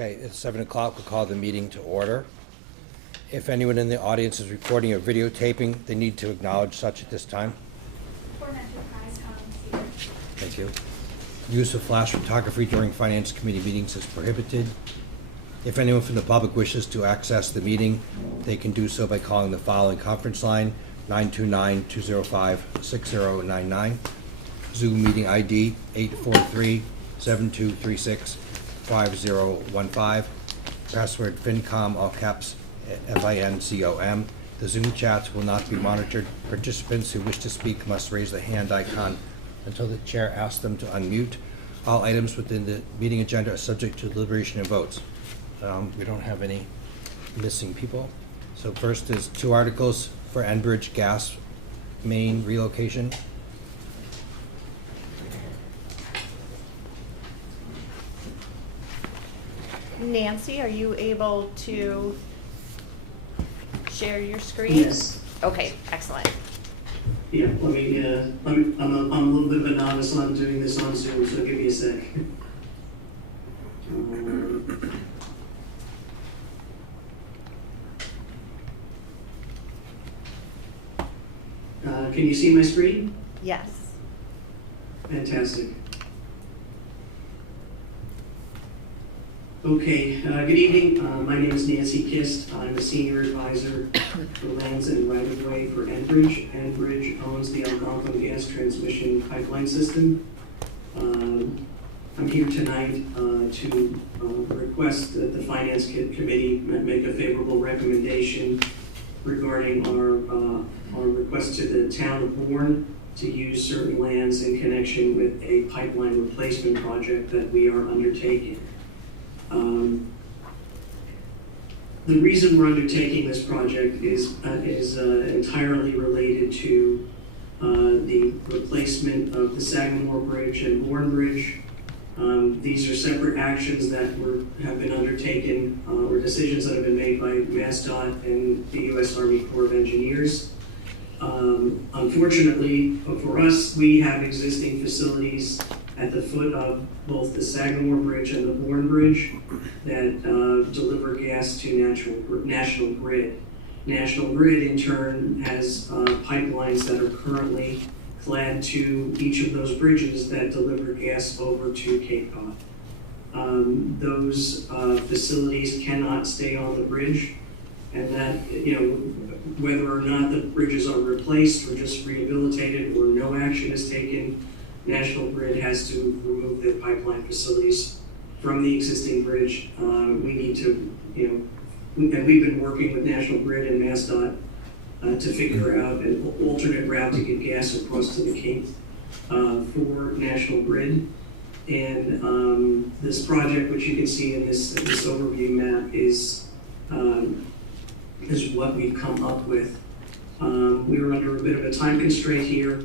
Okay, it's 7 o'clock. We'll call the meeting to order. If anyone in the audience is recording or videotaping, they need to acknowledge such at this time. Thank you. Use of flash photography during Finance Committee meetings is prohibited. If anyone from the public wishes to access the meeting, they can do so by calling the following conference line, 929-205-6099. Zoom meeting ID 843-7236-5015. Password FINCOM, all caps, FINCOM. The Zoom chats will not be monitored. Participants who wish to speak must raise the hand icon until the chair asks them to unmute. All items within the meeting agenda are subject to deliberation and votes. We don't have any missing people. So first is 2 articles for Enbridge gas main relocation. Nancy, are you able to share your screen? Yes. Okay, excellent. Yeah, let me, I'm a little bit of a novice on doing this on Zoom, so give me a sec. Can you see my screen? Yes. Fantastic. Okay, good evening. My name is Nancy Kist. I'm a senior advisor for lands and right-of-way for Enbridge. Enbridge owns the Algonquin gas transmission pipeline system. I'm here tonight to request that the Finance Committee make a favorable recommendation regarding our request to the town of Bourne to use certain lands in connection with a pipeline replacement project that we are undertaking. The reason we're undertaking this project is entirely related to the replacement of the Sagamore Bridge and Bourne Bridge. These are separate actions that have been undertaken, or decisions that have been made by MassDOT and the U.S. Army Corps of Engineers. Unfortunately for us, we have existing facilities at the foot of both the Sagamore Bridge and the Bourne Bridge that deliver gas to National Grid. National Grid, in turn, has pipelines that are currently clad to each of those bridges that deliver gas over to Cape Cod. Those facilities cannot stay on the bridge, and that, whether or not the bridges are replaced or just rehabilitated or no action is taken, National Grid has to remove their pipeline facilities from the existing bridge. We need to, and we've been working with National Grid and MassDOT to figure out an alternate route to get gas across to the Cape for National Grid. And this project, which you can see in this overview map, is what we've come up with. We are under a bit of a time constraint here.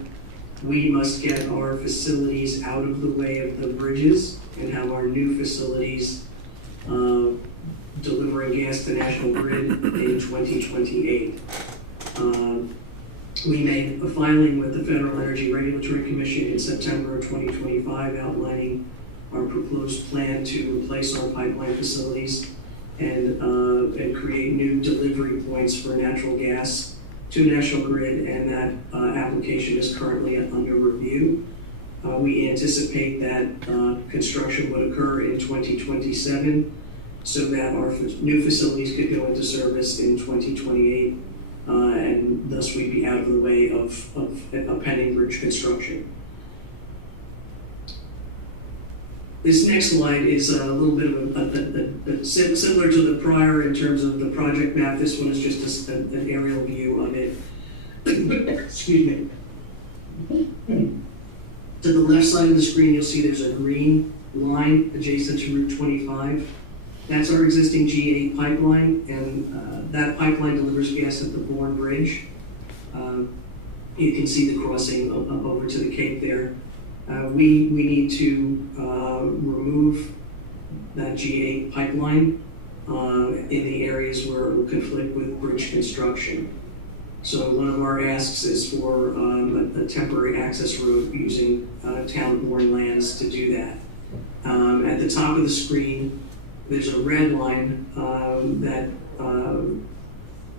We must get our facilities out of the way of the bridges and have our new facilities delivering gas to National Grid in 2028. We made a filing with the Federal Energy Regulatory Commission in September of 2025 outlining our proposed plan to replace our pipeline facilities and create new delivery points for natural gas to National Grid, and that application is currently under review. We anticipate that construction would occur in 2027 so that our new facilities could go into service in 2028, and thus we'd be out of the way of a pending bridge construction. This next slide is a little bit of similar to the prior in terms of the project map. This one is just an aerial view of it. Excuse me. To the left side of the screen, you'll see there's a green line adjacent to Route 25. That's our existing G8 pipeline, and that pipeline delivers gas at the Bourne Bridge. You can see the crossing over to the Cape there. We need to remove that G8 pipeline in the areas where it will conflict with bridge construction. So one of our asks is for a temporary access road using town Bourne lands to do that. At the top of the screen, there's a red line that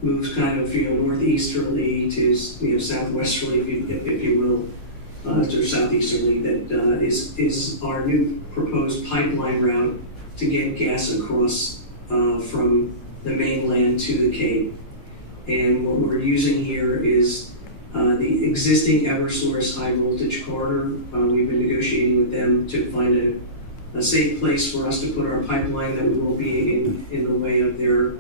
moves kind of, northeasterly to, southwesterly, if you will, or southeasterly, that is our new proposed pipeline route to get gas across from the mainland to the Cape. And what we're using here is the existing Eversource high voltage corridor. We've been negotiating with them to find a safe place for us to put our pipeline that will be in the way of their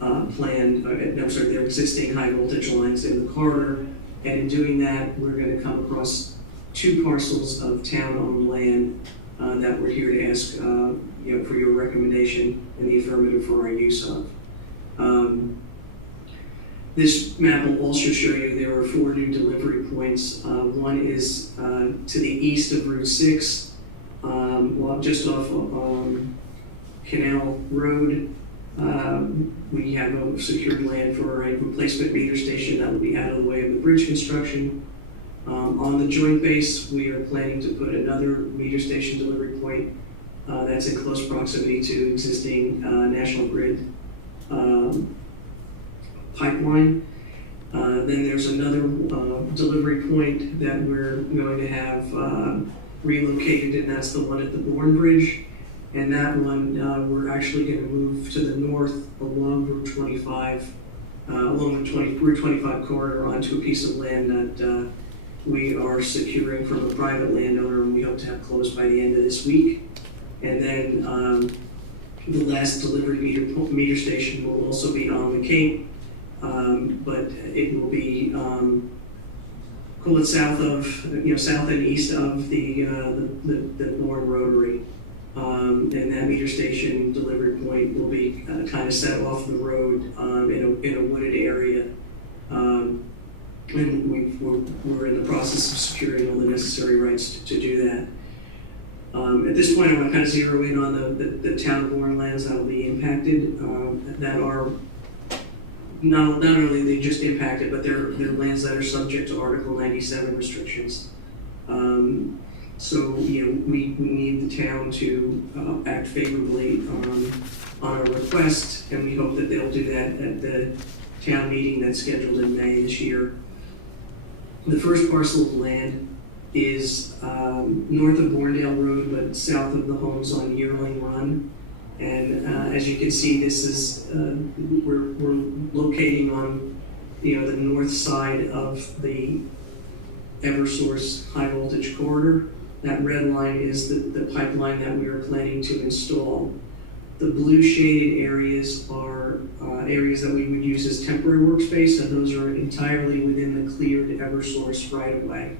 their existing high voltage lines in the corridor. And in doing that, we're going to come across 2 parcels of town-owned land that we're here to ask for your recommendation in the affirmative for our use of. This map will also show you there are 4 new delivery points. One is to the east of Route 6, just off Canal Road. We have a secured land for a replacement meter station that will be out of the way of the bridge construction. On the joint base, we are planning to put another meter station delivery point that's in close proximity to existing National Grid pipeline. Then there's another delivery point that we're going to have relocated, and that's the one at the Bourne Bridge. And that one, we're actually going to move to the north along Route 25, along the Route 25 corridor onto a piece of land that we are securing from a private landowner, and we hope to have closed by the end of this week. And then the last delivery meter station will also be on the Cape, but it will be call it south and east of the Bourne Rotary. And that meter station delivery point will be kind of set off the road in a wooded area. And we're in the process of securing all the necessary rights to do that. At this point, I want to kind of zero in on the town of Bourne lands that will be impacted, that are not only they just impacted, but they're lands that are subject to Article 97 restrictions. So, we need the town to act favorably on our request, and we hope that they'll do that at the town meeting that's scheduled in May this year. The first parcel of land is north of Bournedale Road, but south of the homes on Yearling Run. And as you can see, this is we're locating on the north side of the Eversource high voltage corridor. That red line is the pipeline that we are planning to install. The blue shaded areas are areas that we would use as temporary workspace, and those are entirely within the cleared Eversource right of way.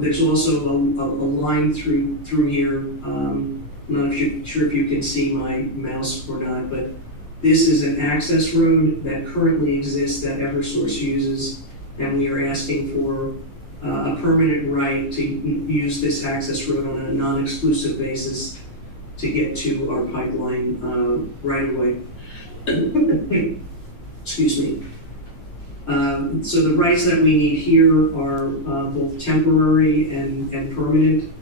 There's also a line through here. I'm not sure if you can see my mouse or not, but this is an access road that currently exists that Eversource uses, and we are asking for a permanent right to use this access road on a non-exclusive basis to get to our pipeline right away. Excuse me. So the rights that we need here are both temporary and permanent.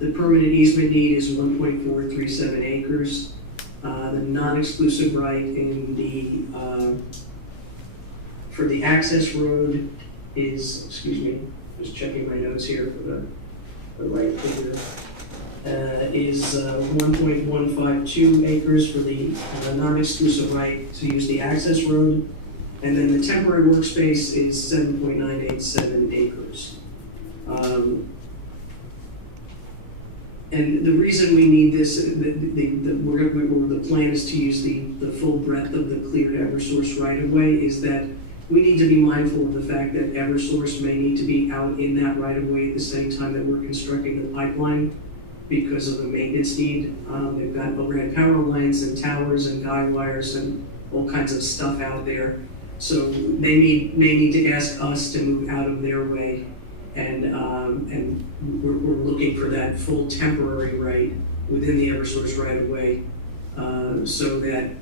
The permanent easement need is 1.437 acres. The non-exclusive right in the for the access road is, excuse me, just checking my notes here for the right figure, is 1.152 acres for the non-exclusive right to use the access road, and then the temporary workspace is 7.987 acres. And the reason we need this, the plan is to use the full breadth of the cleared Eversource right-of-way, is that we need to be mindful of the fact that Eversource may need to be out in that right-of-way at the same time that we're constructing the pipeline because of the maintenance need. They've got overhead power lines and towers and guide wires and all kinds of stuff out there. So they may need to ask us to move out of their way, and we're looking for that full temporary right within the Eversource right-of-way, so that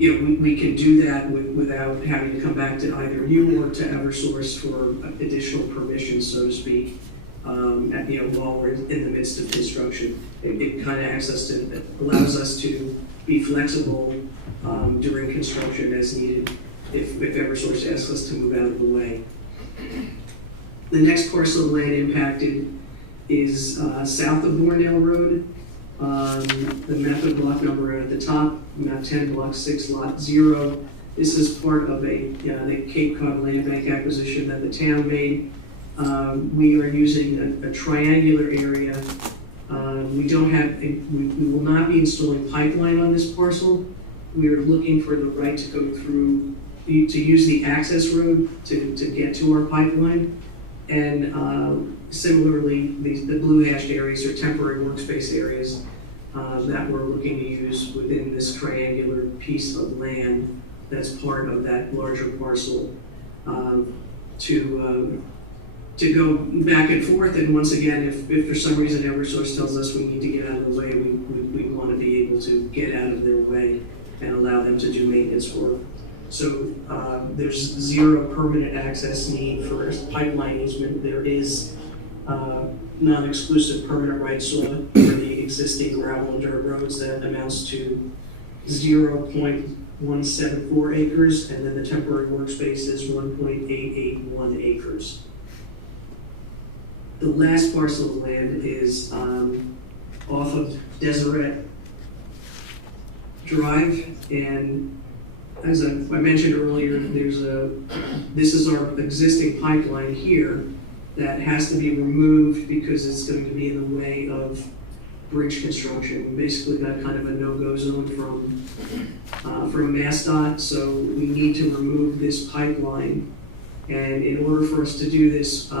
we can do that without having to come back to either you or to Eversource for additional permission, so to speak. while we're in the midst of construction. It kind of allows us to be flexible during construction as needed if Eversource asks us to move out of the way. The next parcel of land impacted is south of Bourne Road. The method block number at the top, map 10, block 6, lot 0. This is part of the Cape Cod Land Bank acquisition that the town made. We are using a triangular area. We will not be installing pipeline on this parcel. We are looking for the right to go through, to use the access road to get to our pipeline. And similarly, the blue hashed areas are temporary workspace areas that we're looking to use within this triangular piece of land that's part of that larger parcel to go back and forth. And once again, if for some reason Eversource tells us we need to get out of the way, we want to be able to get out of their way and allow them to do maintenance work. So there's zero permanent access need for pipeline easement. There is non-exclusive permanent rights for the existing gravel and dirt roads that amounts to 0.174 acres, and then the temporary workspace is 1.881 acres. The last parcel of land is off of Deseret Drive, and as I mentioned earlier, this is our existing pipeline here that has to be removed because it's going to be in the way of bridge construction. We basically got kind of a no-go zone from MassDOT, so we need to remove this pipeline. And in order for us to do this,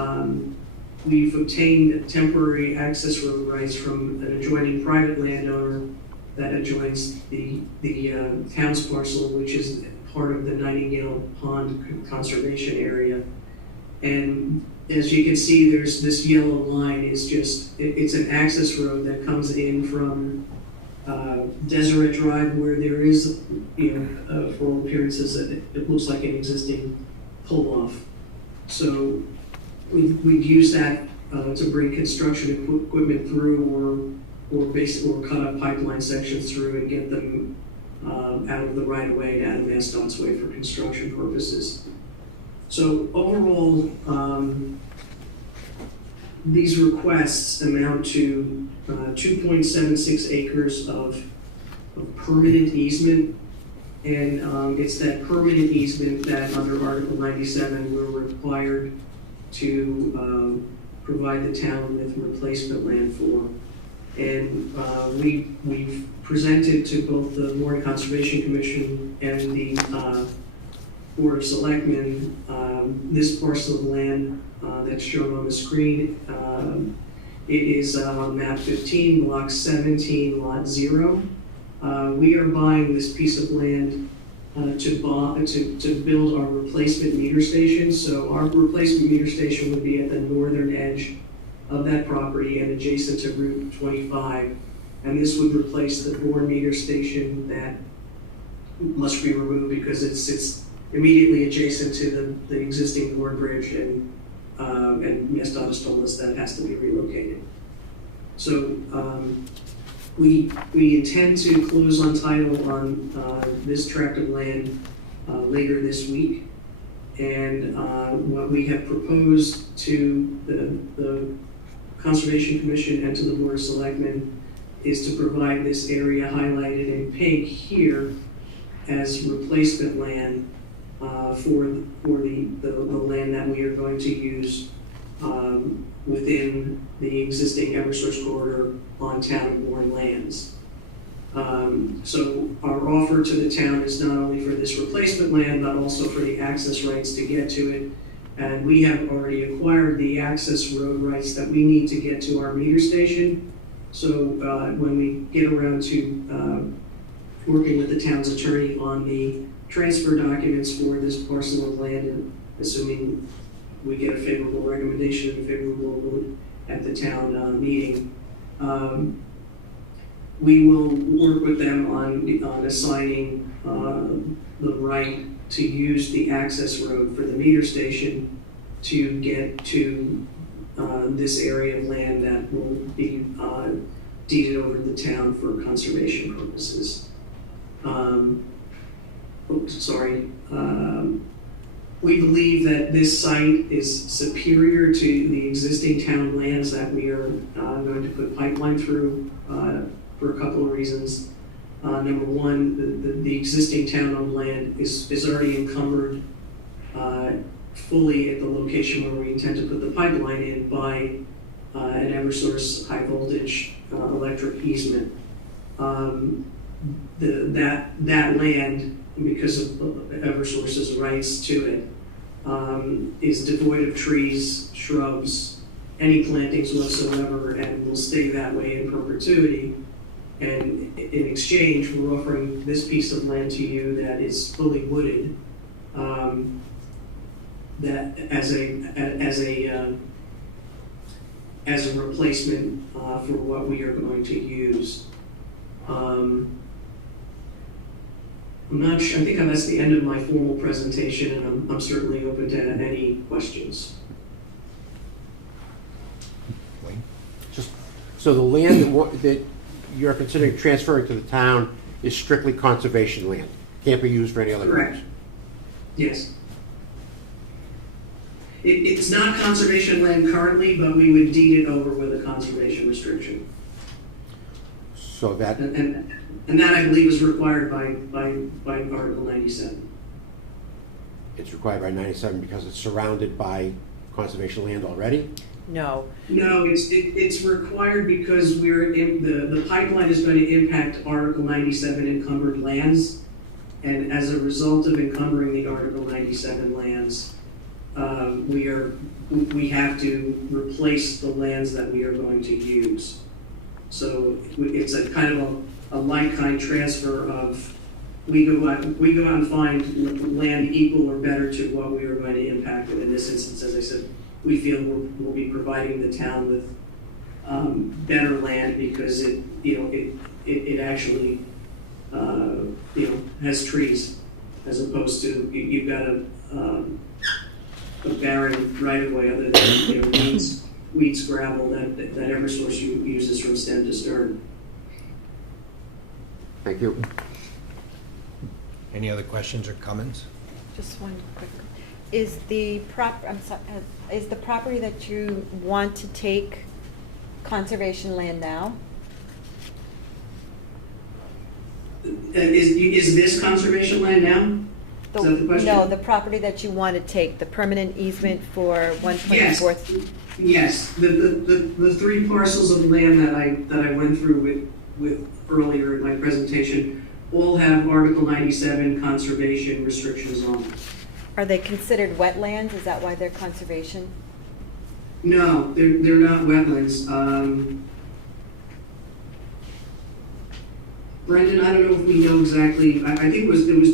we've obtained temporary access road rights from an adjoining private landowner that adjoins the town's parcel, which is part of the Nightingale Pond Conservation Area. And as you can see, there's this yellow line is it's an access road that comes in from Deseret Drive, where there is, for all appearances, it looks like an existing pull-off. So we'd use that to bring construction equipment through, or cut up pipeline sections through and get them out of the right of way and out of MassDOT's way for construction purposes. So overall, these requests amount to 2.76 acres of permanent easement, and it's that permanent easement that under Article 97 we're required to provide the town with replacement land for. And we've presented to both the Bourne Conservation Commission and the Board of Selectmen this parcel of land that's shown on the screen. It is map 15, block 17, lot 0. We are buying this piece of land to build our replacement meter station. So our replacement meter station would be at the northern edge of that property and adjacent to Route 25. And this would replace the Bourne meter station that must be removed because it's immediately adjacent to the existing Bourne Bridge, and MassDOT has told us that has to be relocated. So we intend to close on title on this tract of land later this week. And what we have proposed to the Conservation Commission and to the Board of Selectmen is to provide this area highlighted in pink here as replacement land for the land that we are going to use within the existing Eversource corridor on town and Bourne lands. So our offer to the town is not only for this replacement land, but also for the access rights to get to it. And we have already acquired the access road rights that we need to get to our meter station. So when we get around to working with the town's attorney on the transfer documents for this parcel of land, and assuming we get a favorable recommendation and a favorable vote at the town meeting, we will work with them on assigning the right to use the access road for the meter station to get to this area of land that will be deeded over to the town for conservation purposes. We believe that this site is superior to the existing town lands that we are going to put pipeline through for a couple of reasons. Number one, the existing town-owned land is already encumbered fully at the location where we intend to put the pipeline in by an Eversource high voltage electric easement. That land, because of Eversource's rights to it, is devoid of trees, shrubs, any plantings whatsoever, and will stay that way in perpetuity. And in exchange, we're offering this piece of land to you that is fully wooded, that as a replacement for what we are going to use. I'm not sure, I think that's the end of my formal presentation, and I'm certainly open to any questions. Wayne? So the land that you're considering transferring to the town is strictly conservation land, can't be used for any other Correct. purpose? Yes. It's not conservation land currently, but we would deed it over with a conservation restriction. So that, And that, I believe, is required by Article 97. it's required by 97 because it's surrounded by conservation land already? No. No, it's required because the pipeline is going to impact Article 97 encumbered lands. And as a result of encumbering the Article 97 lands, we have to replace the lands that we are going to use. So it's a kind of a like-kind transfer of, we go out and find land equal or better to what we are going to impact. And in this instance, as I said, we feel we'll be providing the town with better land because it actually has trees, as opposed to you've got a barren right of way other than weeds, gravel that Eversource uses from stem to stern. Thank you. Any other questions or comments? Just one quick. Is the property that you want to take conservation land now? Is this conservation land now? Is that the question? No, the property that you want to take, the permanent easement for 124th. Yes, the three parcels of land that I went through with earlier in my presentation all have Article 97 conservation restrictions on them. Are they considered wetlands? Is that why they're conservation? No, they're not wetlands. Brendan, I don't know if we know exactly. I think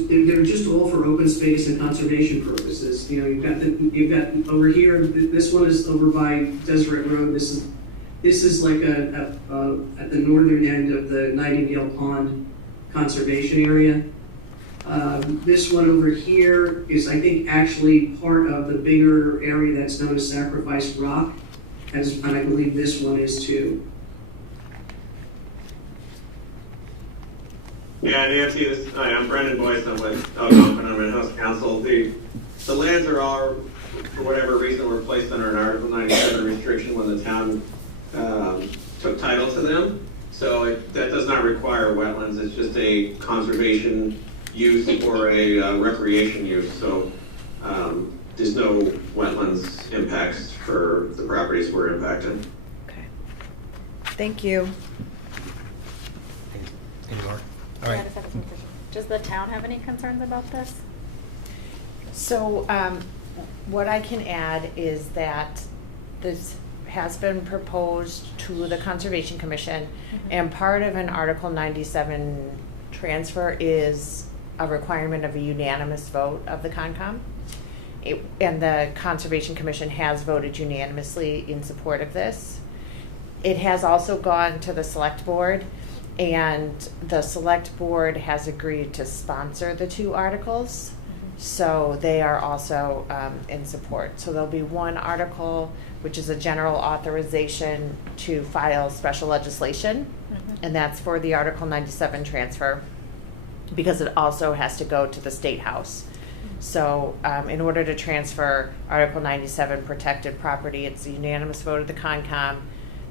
they were just all for open space and conservation purposes. You've got over here. This one is over by Deseret Road. This is like at the northern end of the Nightingale Pond conservation area. This one over here is, I think, actually part of the bigger area that's known as Sacrifice Rock, and I believe this one is too. Yeah, Nancy, I'm Brendan Boyce. I'm with Algonquin. I'm in-house counsel. The lands are all, for whatever reason, were placed under an Article 97 restriction when the town took title to them. So that does not require wetlands. It's just a conservation use or a recreation use. So there's no wetlands impacts for the properties we're impacting. Okay. Thank you. Any more? All right. Does the town have any concerns about this? So what I can add is that this has been proposed to the Conservation Commission, and part of an Article 97 transfer is a requirement of a unanimous vote of the Concom. And the Conservation Commission has voted unanimously in support of this. It has also gone to the Select Board, and the Select Board has agreed to sponsor the two articles. So they are also in support. So there'll be one article, which is a general authorization to file special legislation, and that's for the Article 97 transfer, because it also has to go to the State House. So in order to transfer Article 97 protected property, it's a unanimous vote of the Concom,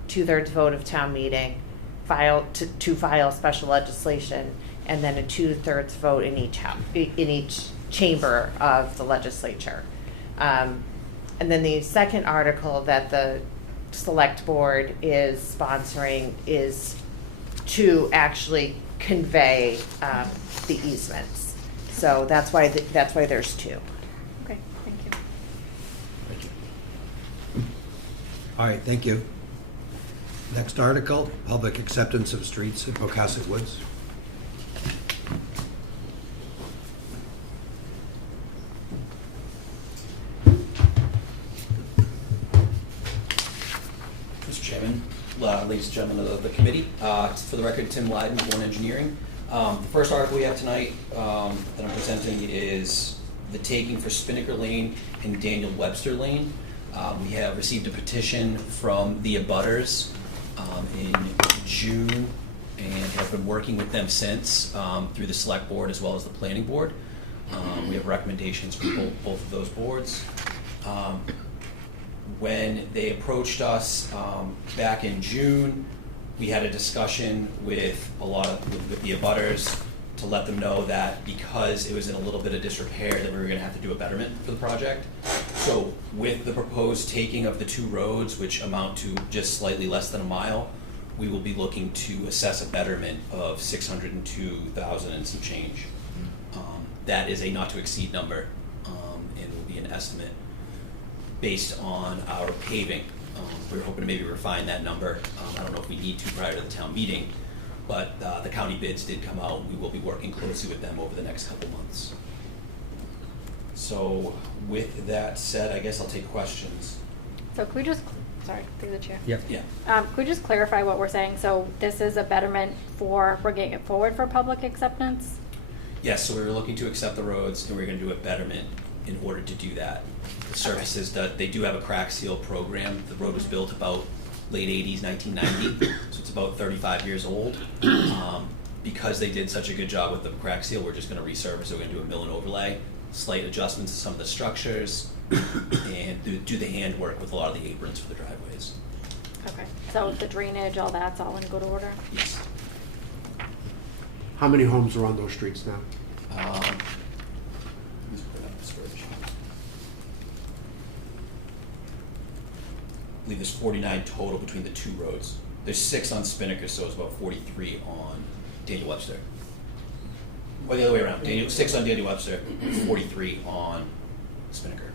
2/3 vote of town meeting, to file special legislation, and then a 2/3 vote in each chamber of the legislature. And then the second article that the select board is sponsoring is to actually convey the easements. So that's why there's two. Okay, thank you. Thank you. All right, thank you. Next article, public acceptance of streets in Pocasset Woods. Mr. Chairman, ladies and gentlemen of the committee, for the record, Tim Lyden, Bourne Engineering. The first article we have tonight that I'm presenting is the taking for Spinnaker Lane and Daniel Webster Lane. We have received a petition from the abutters in June and have been working with them since through the select board as well as the planning board. We have recommendations from both of those boards. When they approached us back in June, we had a discussion with with the abutters to let them know that because it was in a little bit of disrepair that we were going to have to do a betterment for the project. So with the proposed taking of the two roads, which amount to just slightly less than a mile, we will be looking to assess a betterment of $602,000 and some change. That is a not to exceed number, and will be an estimate based on our paving. We're hoping to maybe refine that number. I don't know if we need to prior to the town meeting, but the county bids did come out. We will be working closely with them over the next couple months. So with that said, I guess I'll take questions. So could we just, sorry, through the chair. Yep. Yeah. Could we just clarify what we're saying? So this is a betterment for bringing it forward for public acceptance? Yes, so we were looking to accept the roads and we're gonna do a betterment in order to do that. The services that, they do have a crack seal program. The road was built about late 80s, 1990, so it's about 35 years old. Because they did such a good job with the crack seal, we're just gonna resurface it. We're gonna do a mill and overlay, slight adjustments to some of the structures, and do the handwork with a lot of the aprons for the driveways. Okay, so the drainage, all that's all in good order? Yes. How many homes are on those streets now? Let's put up the spreadsheet. I believe there's 49 total between the two roads. There's 6 on Spinnaker, so it's about 43 on Daniel Webster. Or the other way around, 6 on Daniel Webster, 43 on Spinnaker.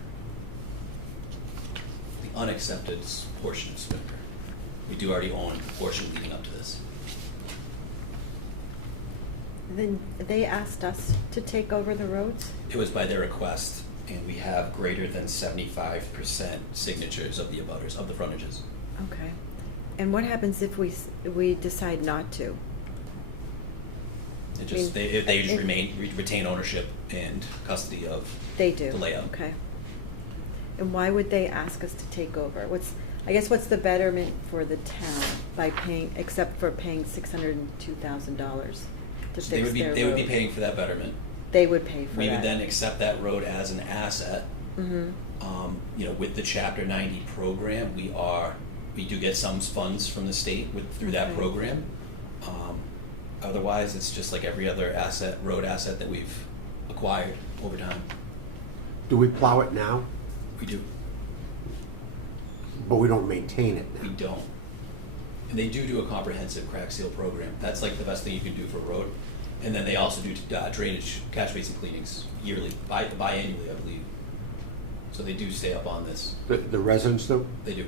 The unaccepted portion of Spinnaker. We do already own a portion leading up to this. Then they asked us to take over the roads? It was by their request, and we have greater than 75% signatures of the abutters, of the frontages. Okay. And what happens if we decide not to? It just, they just retain ownership and custody of They do? the layout. Okay. And why would they ask us to take over? What's the betterment for the town by paying, except for paying $602,000 to So fix their road? they would be paying for that betterment. They would pay for that? We would then accept that road as an asset. Mm-hmm. With the Chapter 90 program, we do get some funds from the state through that Okay. program. Otherwise, it's just like every other road asset that we've acquired over time. Do we plow it now? We do. But we don't maintain it We now? don't. And they do a comprehensive crack seal program. That's like the best thing you can do for a road. And then they also do drainage, catch basin cleanings yearly, biannually, I believe. So they do stay up on this. The residents do? They do.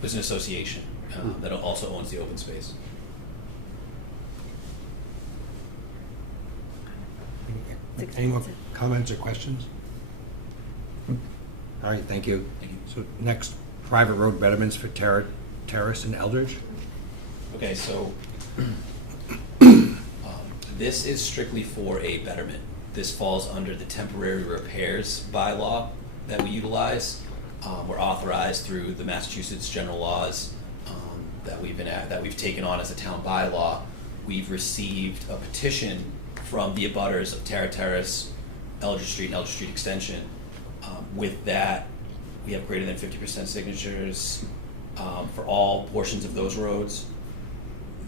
There's an association that also owns the open space. Any more comments or questions? All right, thank you. Thank you. So next, private road betterments for Terrace and Eldridge. Okay, so this is strictly for a betterment. this falls under the temporary repairs bylaw that we utilize. We're authorized through the Massachusetts general laws that we've taken on as a town bylaw. We've received a petition from the abutters of Terra Terrace, Eldridge Street, and Eldridge Street Extension. With that, we have greater than 50% signatures for all portions of those roads.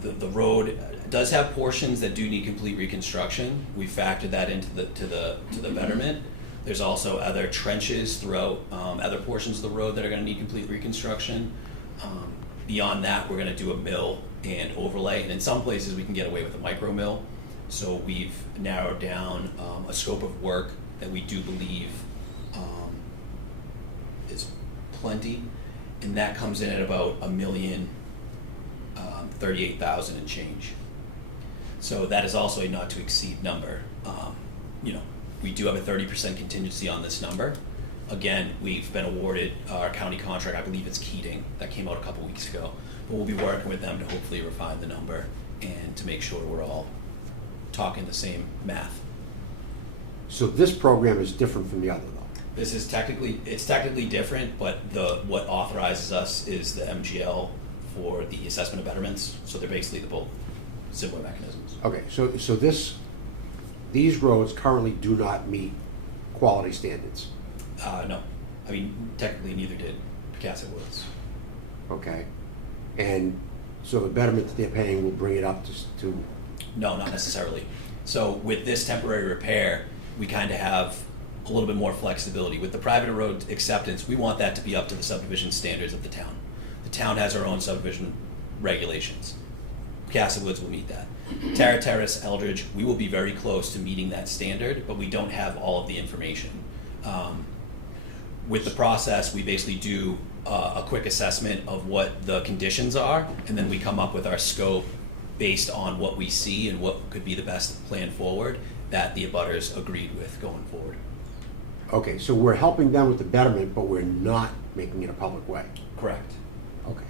The road does have portions that do need complete reconstruction. We factored that into the betterment. There's also other trenches throughout other portions of the road that are going to need complete reconstruction. Beyond that, we're going to do a mill and overlay, and in some places we can get away with a micro mill. So we've narrowed down a scope of work that we do believe is plenty, and that comes in at about $1,038,000 and change. So that is also a not to exceed number. We do have a 30% contingency on this number. Again, we've been awarded our county contract, I believe it's Keating, that came out a couple weeks ago. But we'll be working with them to hopefully refine the number and to make sure we're all talking the same math. So this program is different from the other, though? This is technically different, but what authorizes us is the MGL for the assessment of betterments. So they're basically the both similar mechanisms. Okay, so these roads currently do not meet quality standards. No, I mean technically neither did Picasset Woods. Okay, and so the betterment that they're paying will bring it up to No, not necessarily. So with this temporary repair, we kind of have a little bit more flexibility. With the private road acceptance, we want that to be up to the subdivision standards of the town. The town has our own subdivision regulations. Picasset Woods will meet that. Terra Terrace, Eldridge, we will be very close to meeting that standard, but we don't have all of the information. With the process, we basically do a quick assessment of what the conditions are, and then we come up with our scope based on what we see and what could be the best plan forward that the abutters agreed with going forward. Okay, so we're helping them with the betterment, but we're not making it a public way. Correct. Okay.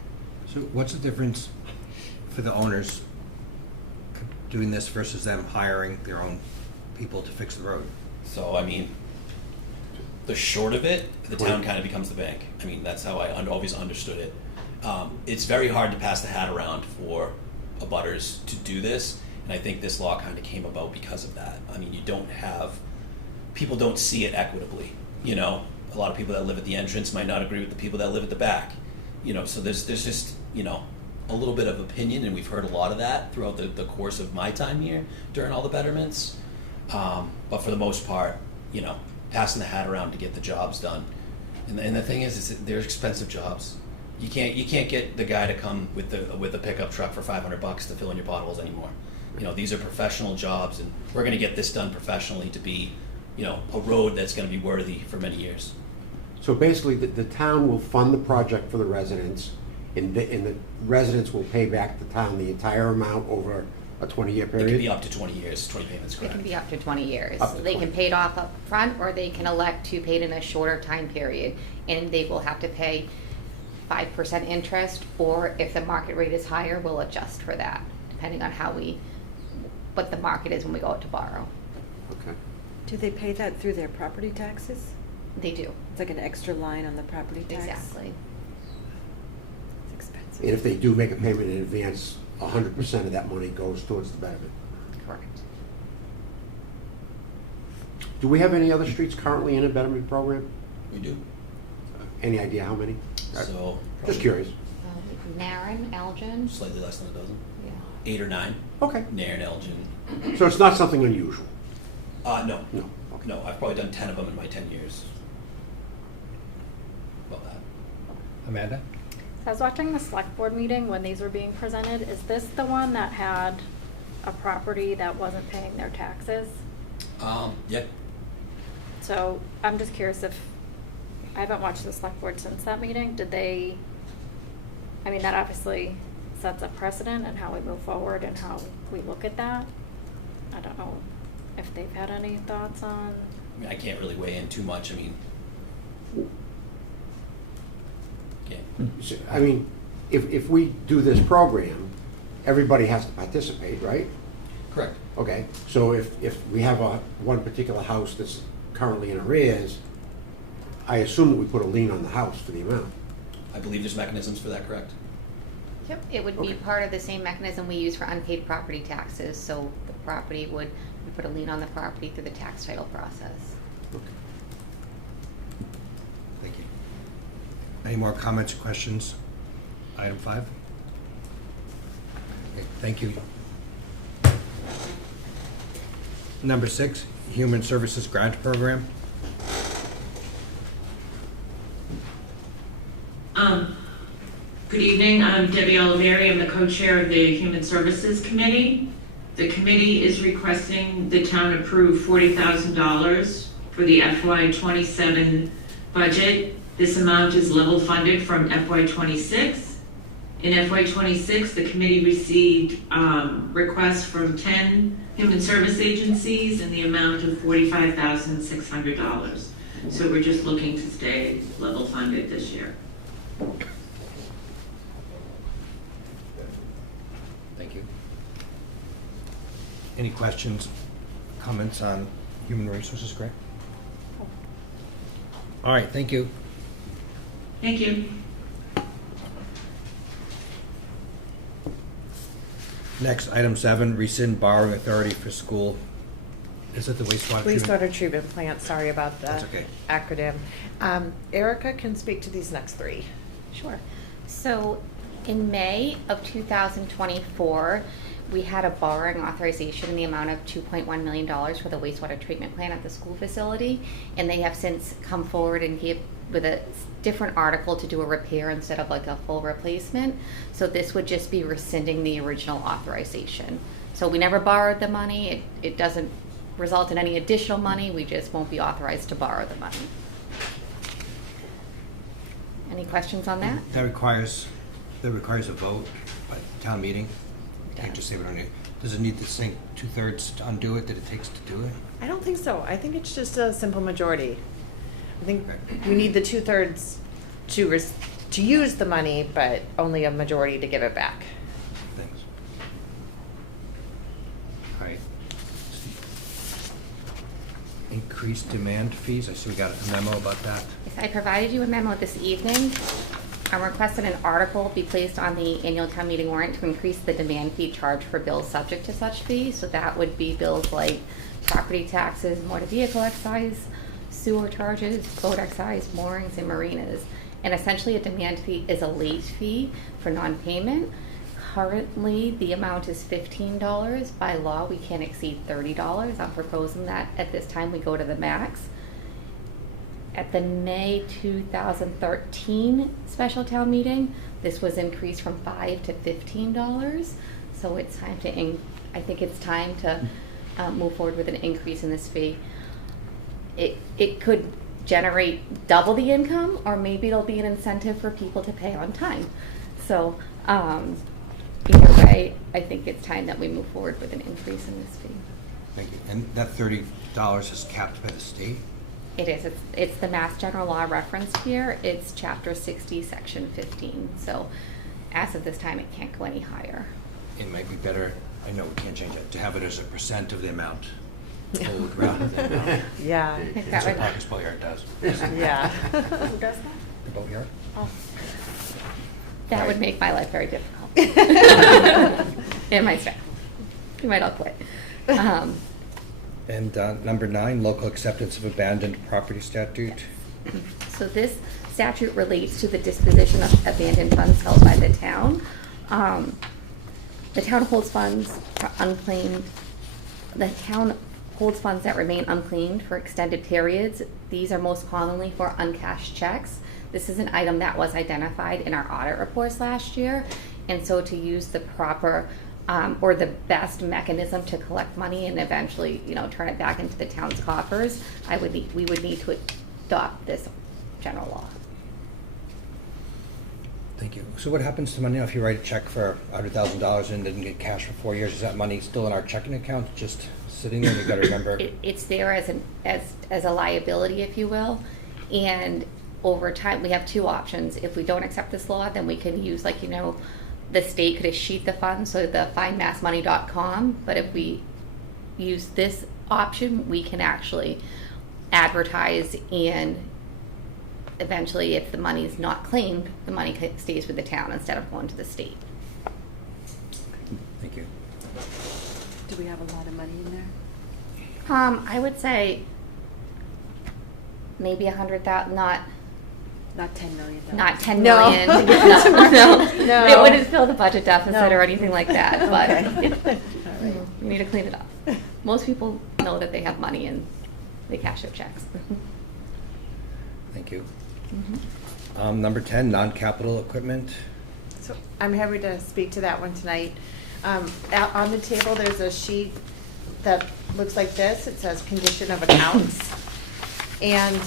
So what's the difference for the owners doing this versus them hiring their own people to fix the road? So, I mean, the short of it, the town kind of becomes the bank. I mean, that's how I always understood it. It's very hard to pass the hat around for abutters to do this, and I think this law kind of came about because of that. I mean, people don't see it equitably. A lot of people that live at the entrance might not agree with the people that live at the back. So there's just, a little bit of opinion, and we've heard a lot of that throughout the course of my time here during all the betterments. But for the most part, passing the hat around to get the jobs done. And the thing is they're expensive jobs. You can't get the guy to come with a pickup truck for $500 to fill in your potholes anymore. These are professional jobs, and we're going to get this done professionally to be, a road that's going to be worthy for many years. So basically, the town will fund the project for the residents, and the residents will pay back the town the entire amount over a 20-year It period? can be up to 20 years, 20 payments, It correct? can be up to 20 years. Up to They 20. can pay it off up front, or they can elect to pay it in a shorter time period. And they will have to pay 5% interest, or if the market rate is higher, we'll adjust for that, depending on what the market is when we go out to borrow. Okay. Do they pay that through their property taxes? They do, It's like an extra line on the property tax? exactly. It's expensive. And if they do make a payment in advance, 100% of that money goes towards the betterment. Correct. Do we have any other streets currently in a betterment program? We do. Any idea how many? So Just curious. Naren, Elgin, slightly less than a dozen, yeah. 8 or 9. Okay. Nairn, Elgin. So it's not something unusual? No. No. Okay. No, I've probably done 10 of them in my 10 years. About that. Amanda? I was watching the select board meeting when these were being presented. Is this the one that had a property that wasn't paying their taxes? Yeah. So I'm just curious I haven't watched the select board since that meeting. That obviously sets a precedent in how we move forward and how we look at that. I don't know if they've had any thoughts on. I mean, I can't really weigh in too much. So, if we do this program, everybody has to participate, right? Correct. Okay, so if we have one particular house that's currently in arrears, I assume that we put a lien on the house for the amount. I believe there's mechanisms for that, correct? Yep, it would be Okay. part of the same mechanism we use for unpaid property taxes, so the property would, we put a lien on the property through the tax title process. Okay. Thank you. Any more comments or questions? Item 5? Okay, thank you. Number 6, Human Services Grant Program. Good evening, I'm Debbie Oliveri, I'm the co-chair of the Human Services Committee. The committee is requesting the town approve $40,000 for the FY27 budget. This amount is level funded from FY26. In FY26, the committee received requests from 10 human service agencies in the amount of $45,600. So we're just looking to stay level funded this year. Thank you. Any questions, comments on Human Resources Grant? All right, thank you. Thank you. Next, item 7, rescind borrowing authority for school. Is it the wastewater treatment? Wastewater treatment plant, sorry about the That's okay. acronym. Erica can speak to these next 3. Sure. So in May of 2024, we had a borrowing authorization in the amount of $2.1 million for the wastewater treatment plant at the school facility. And they have since come forward and gave with a different article to do a repair instead of like a full replacement. So this would just be rescinding the original authorization. So we never borrowed the money. It doesn't result in any additional money. We just won't be authorized to borrow the money. Any questions on that? That requires a vote by town meeting. Can't just say we don't need, does it need the same 2/3 to undo it that it takes to do it? I don't think so. I think it's just a simple majority. I think Okay. we need the 2/3 to use the money, but only a majority to give it back. Thanks. All right. Increased demand fees, I see we got a memo about that. Yes, I provided you a memo this evening. I'm requesting an article be placed on the annual town meeting warrant to increase the demand fee charged for bills subject to such fee. So that would be bills like property taxes, motor vehicle excise, sewer charges, boat excise, moorings, and marinas. And essentially a demand fee is a late fee for non-payment. Currently, the amount is $15. By law, we can't exceed $30. I'm proposing that at this time we go to the max. At the May 2013 special town meeting, this was increased from $5 to $15. So it's time to, I think it's time to move forward with an increase in this fee. It could generate double the income, or maybe it'll be an incentive for people to pay on time. So either way, I think it's time that we move forward with an increase in this fee. Thank you. And that $30 is capped by the state? It is. It's the Mass General Law referenced here. It's Chapter 60, Section 15. So as of this time, it can't go any higher. It might be better, I know we can't change it, to have it as a percent of the amount owed rather than Yeah. I think that's that what would, Marcus Boyard does. Yeah. Who does that? The boatyard? that would make my life very difficult. And my staff. You might all quit. And number 9, local acceptance of abandoned property statute. So this statute relates to the disposition of abandoned funds held by the town. The town holds funds for unclaimed. The town holds funds that remain unclaimed for extended periods. These are most commonly for uncashed checks. This is an item that was identified in our audit reports last year. And so to use the proper or the best mechanism to collect money and eventually, turn it back into the town's coffers, we would need to adopt this general law. Thank you. So what happens to money if you write a check for $100,000 and didn't get cash for 4 years? Is that money still in our checking account, just sitting there? You got to remember. It's there as a liability, if you will, and over time we have two options. If we don't accept this law, then we can use the state could escheat the funds, so the findmassmoney.com, but if we use this option, we can actually advertise, and eventually if the money is not claimed, the money stays with the town instead of going to the state. Thank you. Do we have a lot of money in there? I would say maybe 100,000, not $10 million. not 10 No. million. No. No. It wouldn't fill the budget deficit No. or anything like that, but Okay. All right. we need to clean it up. Most people know that they have money and they cash their checks. Thank you. Mm-hmm. Number 10, non-capital equipment. So I'm happy to speak to that one tonight. Out on the table, there's a sheet that looks like this. It says condition of accounts. And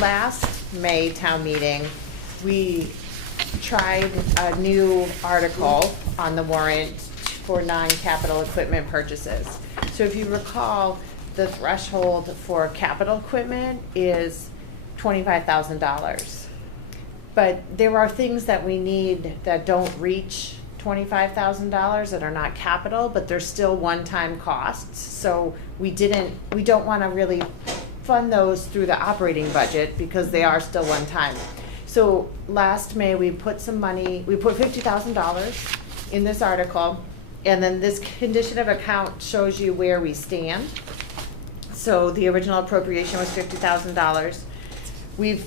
last May town meeting, we tried a new article on the warrant for non-capital equipment purchases. So if you recall, the threshold for capital equipment is $25,000. But there are things that we need that don't reach $25,000 that are not capital, but they're still one-time costs. So we don't want to really fund those through the operating budget because they are still one-time. So last May, we put some money, we put $50,000 in this article, and then this condition of account shows you where we stand. So the original appropriation was $50,000. We've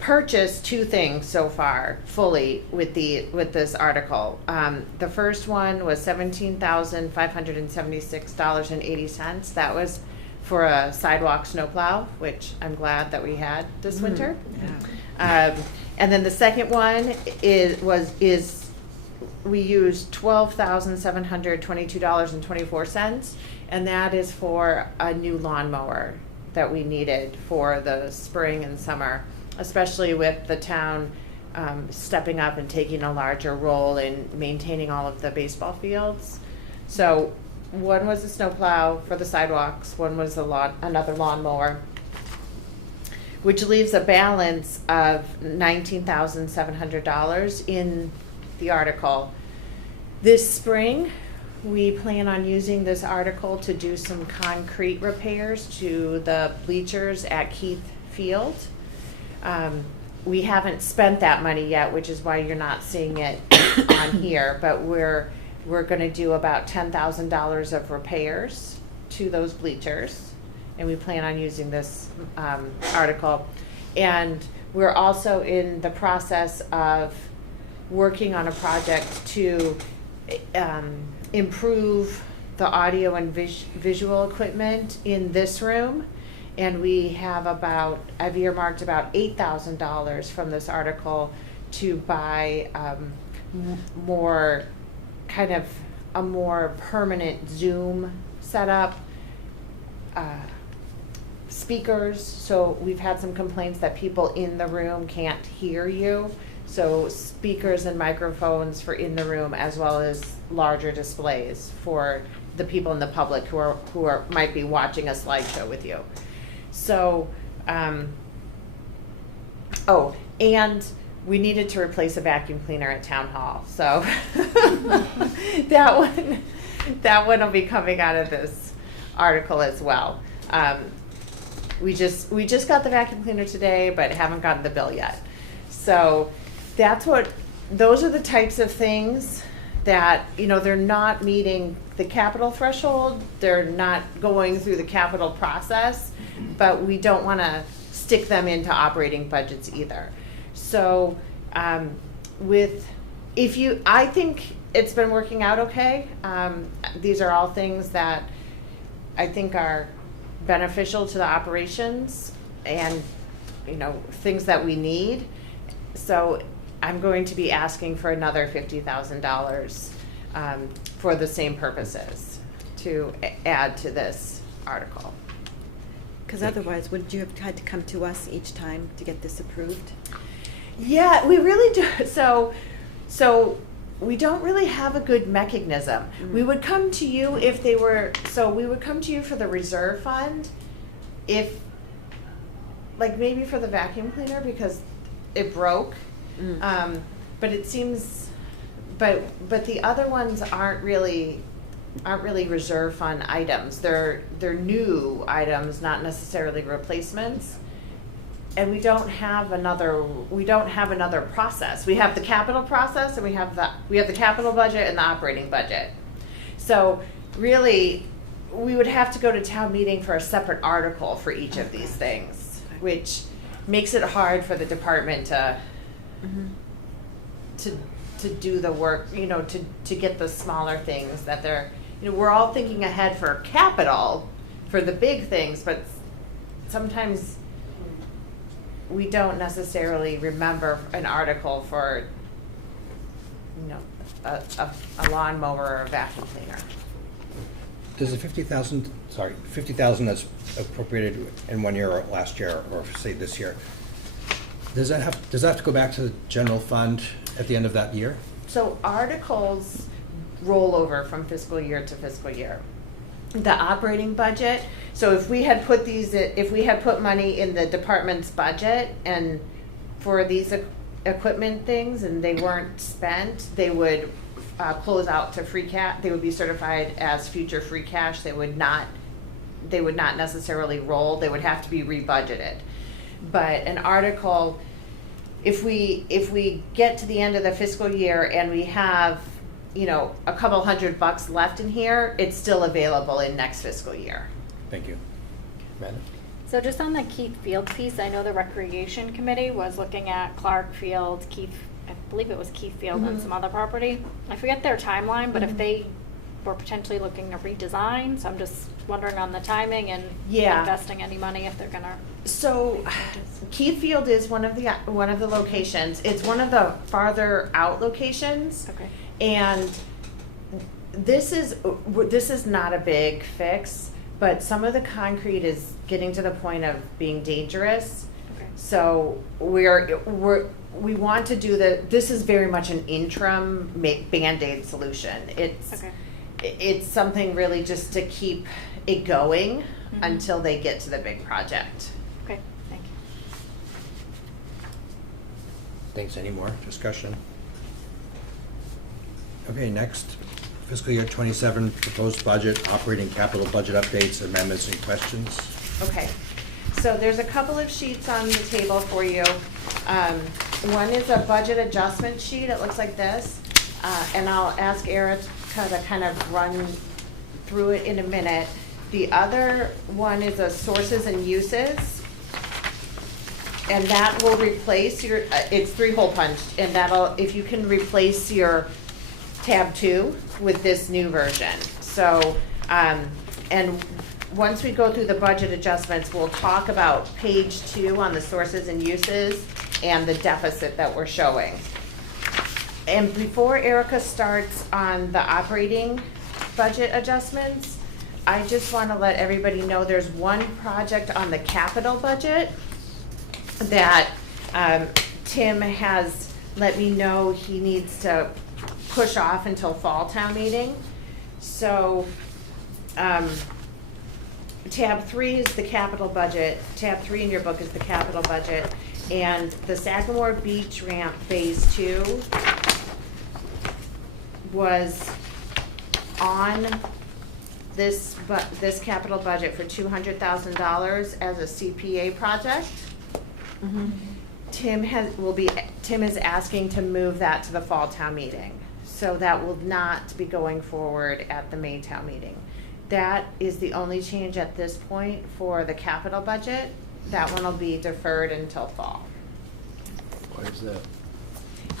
purchased two things so far fully with this article. The first one was $17,576.80. That was for a sidewalk snowplow, which I'm glad that we had this winter. Yeah. And then the second one is we used $12,722.24, and that is for a new lawnmower that we needed for the spring and summer, especially with the town stepping up and taking a larger role in maintaining all of the baseball fields. So one was a snowplow for the sidewalks, one was another lawnmower, which leaves a balance of $19,700 in the article. This spring, we plan on using this article to do some concrete repairs to the bleachers at Keith Field. We haven't spent that money yet, which is why you're not seeing it on here, but we're going to do about $10,000 of repairs to those bleachers, and we plan on using this article. And we're also in the process of working on a project to improve the audio and visual equipment in this room. And I've earmarked about $8,000 from this article to buy a more permanent Zoom setup, speakers. So we've had some complaints that people in the room can't hear you. So speakers and microphones for in the room, as well as larger displays for the people in the public who might be watching a slideshow with you. So, and we needed to replace a vacuum cleaner at Town Hall. So that one will be coming out of this article as well. We just got the vacuum cleaner today, but haven't gotten the bill yet. So those are the types of things that, they're not meeting the capital threshold, they're not going through the capital process, but we don't want to stick them into operating budgets either. So I think it's been working out okay. These are all things that I think are beneficial to the operations and, things that we need. So I'm going to be asking for another $50,000 for the same purposes to add to this article. Because otherwise, wouldn't you have had to come to us each time to get this approved? Yeah, we really do. So we don't really have a good mechanism. Mm. We would come to you we would come to you for the reserve fund if, like maybe for the vacuum cleaner because it broke. Mm. But it seems But the other ones aren't really reserve fund items. They're new items, not necessarily replacements. And we don't have another process. We have the capital process, and we have the capital budget and the operating budget. So really, we would have to go to town meeting for a separate article for each of these things, which makes it hard for the department to do the work, to get the smaller things that they're, we're all thinking ahead for capital, for the big things, but sometimes we don't necessarily remember an article for, a lawnmower or a vacuum cleaner. Does the 50,000 that's appropriated in one year or last year, or say this year, does that have to go back to the general fund at the end of that year? So articles roll over from fiscal year to fiscal year. The operating budget, so if we had put money in the department's budget and for these equipment things and they weren't spent, they would close out to free cash. They would be certified as future free cash. They would not necessarily roll. They would have to be rebudgeted. But an article, if we get to the end of the fiscal year and we have a couple $100 left in here, it's still available in next fiscal year. Thank you. Amanda? So just on the Keith Field piece, I know the Recreation Committee was looking at Clark Field, I believe it was Keith Field and some other property. I forget their timeline, but if they were potentially looking to redesign, so I'm just wondering on the timing and investing any money if they're gonna. So Keith Field is one of the locations. It's one of the farther out locations. Okay. And this is not a big fix, but some of the concrete is getting to the point of being dangerous. Okay. So we want to do this is very much an interim Band-Aid solution. It's something really just to keep it going until they get to the big project. Okay, thank you. Thanks. Any more discussion? Okay, next, fiscal year 27 proposed budget, operating capital budget updates, amendments, and questions. Okay, so there's a couple of sheets on the table for you. One is a budget adjustment sheet. It looks like this, and I'll ask Erica to kind of run through it in a minute. The other one is a sources and uses, and that will replace your. It's 3-hole punched, and if you can replace your tab 2 with this new version. So, and once we go through the budget adjustments, we'll talk about page 2 on the sources and uses and the deficit that we're showing. And before Erica starts on the operating budget adjustments, I just want to let everybody know there's one project on the capital budget that Tim has let me know he needs to push off until fall town meeting. So tab 3 is the capital budget. Tab 3 in your book is the capital budget. And the Sagamore Beach Ramp Phase 2 was on this capital budget for $200,000 as a CPA project. Tim is asking to move that to the fall town meeting. So that will not be going forward at the May town meeting. That is the only change at this point for the capital budget. That one will be deferred until fall. Why is that?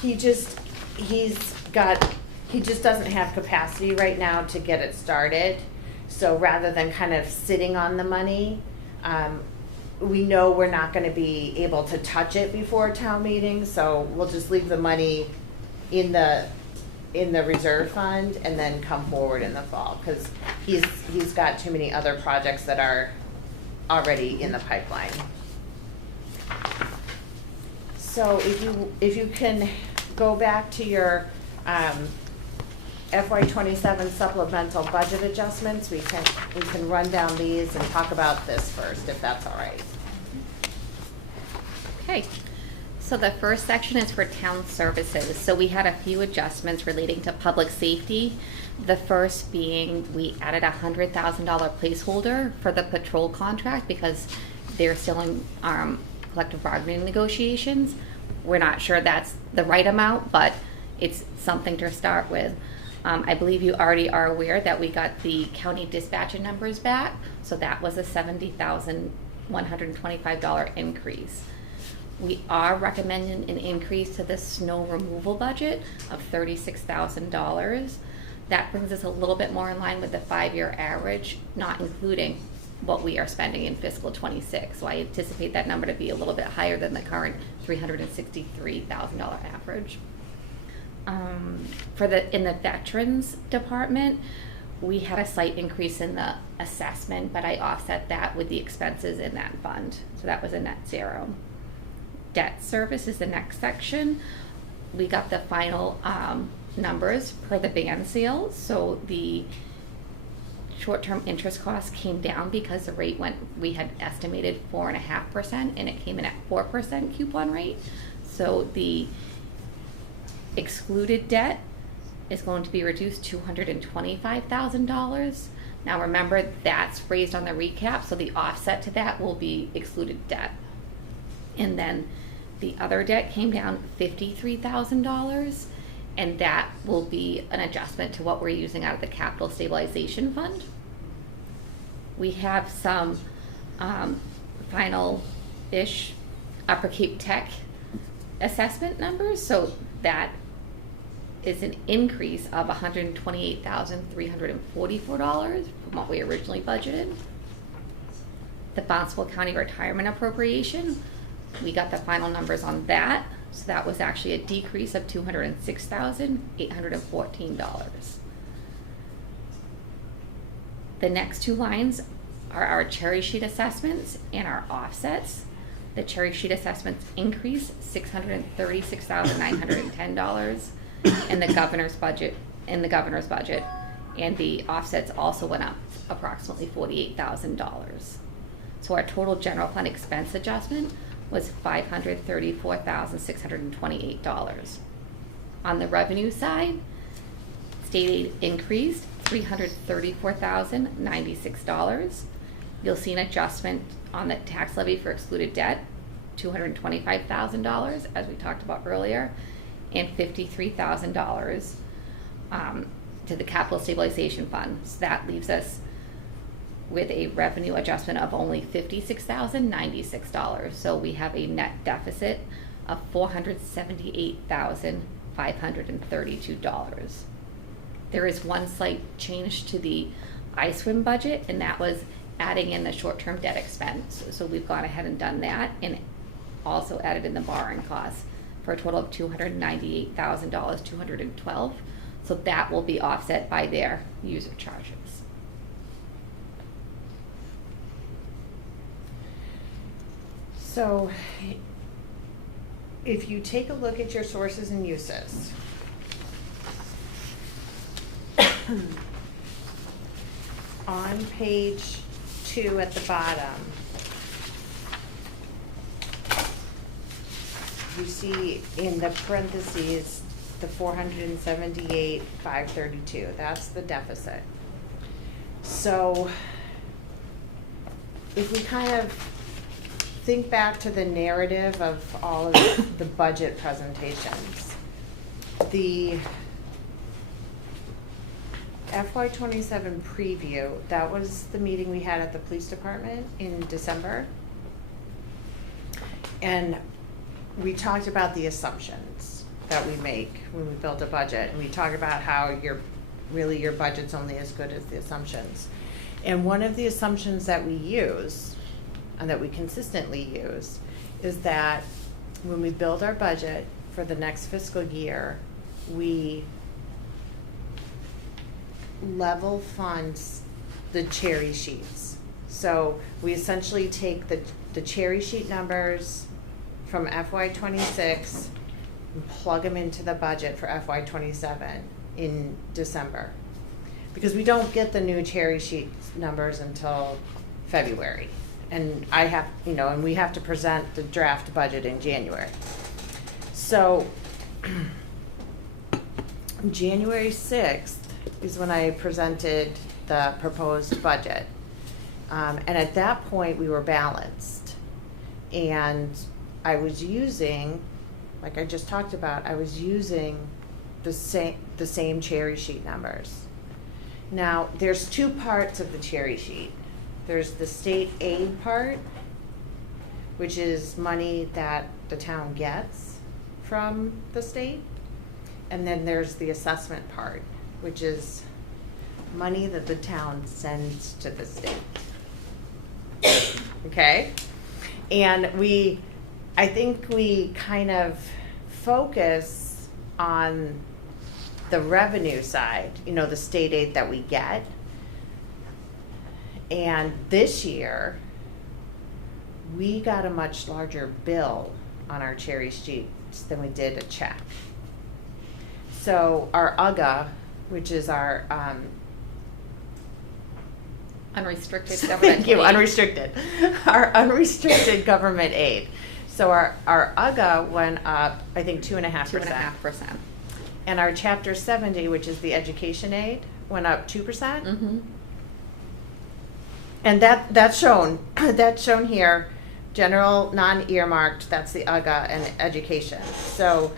He just doesn't have capacity right now to get it started. So rather than kind of sitting on the money, we know we're not going to be able to touch it before town meeting, so we'll just leave the money in the reserve fund and then come forward in the fall, because he's got too many other projects that are already in the pipeline. So if you can go back to your FY27 supplemental budget adjustments, we can run down these and talk about this first, if that's all right. Okay, So the first section is for town services. So we had a few adjustments relating to public safety. The first being we added $100,000 placeholder for the patrol contract because they're still in collective bargaining negotiations. We're not sure that's the right amount, but it's something to start with. I believe you already are aware that we got the county dispatcher numbers back, so that was a $70,125 increase. We are recommending an increase to the snow removal budget of $36,000. That brings us a little bit more in line with the 5-year average, not including what we are spending in fiscal '26. So I anticipate that number to be a little bit higher than the current $363,000 average. In the veterans department, we had a slight increase in the assessment, but I offset that with the expenses in that fund. So that was a net zero. Debt service is the next section. We got the final numbers per the band sales. So the short-term interest costs came down because the rate we had estimated 4.5% and it came in at 4% coupon rate. So the excluded debt is going to be reduced $225,000. Now remember, that's raised on the recap, so the offset to that will be excluded debt. And then the other debt came down $53,000, and that will be an adjustment to what we're using out of the capital stabilization fund. We have some final-ish Upper Cape Tech assessment numbers, so that is an increase of $128,344 from what we originally budgeted. The Bonneville County retirement appropriation, we got the final numbers on that, so that was actually a decrease of $206,814. The next two lines are our cherry sheet assessments and our offsets. The cherry sheet assessments increased $636,910 in the governor's budget, and the offsets also went up approximately $48,000. So our total general fund expense adjustment was $534,628. On the revenue side, state aid increased $334,096. You'll see an adjustment on the tax levy for excluded debt, $225,000, as we talked about earlier, and $53,000 to the capital stabilization fund. So that leaves us with a revenue adjustment of only $56,096. So we have a net deficit of $478,532. There is one slight change to the ISWIM budget, and that was adding in the short-term debt expense. So we've gone ahead and done that, and also added in the borrowing costs for a total of $298,212. So that will be offset by their user charges. So if you take a look at your sources and uses, on page 2 at the bottom, you see in the parentheses the 478,532. That's the deficit. So if we kind of think back to the narrative of all of the budget presentations, the FY27 preview, that was the meeting we had at the police department in December. And we talked about the assumptions that we make when we build a budget. And we talk about how your budget's only as good as the assumptions. And one of the assumptions that we use, and that we consistently use, is that when we build our budget for the next fiscal year, we level funds the cherry sheets. So we essentially take the cherry sheet numbers from FY26 and plug them into the budget for FY27 in December. Because we don't get the new cherry sheet numbers until February. And and we have to present the draft budget in January. So, January 6th is when I presented the proposed budget. And at that point, we were balanced. And I was using, like I just talked about, I was using the same cherry sheet numbers. Now, there's two parts of the cherry sheet. There's the state aid part, which is money that the town gets from the state. And then there's the assessment part, which is money that the town sends to the state. Okay? And I think we kind of focus on the revenue side, the state aid that we get. And this year, we got a much larger bill on our cherry sheets than we did a check. So our UGA, which is our Unrestricted government thank you, aid. unrestricted. Our unrestricted government aid. So our UGA went up, I think, 2.5%. 2.5%. And our Chapter 70, which is the education aid, went up 2%. Mm-hmm. And that's shown here, general, non-earmarked, that's the UGA and education. So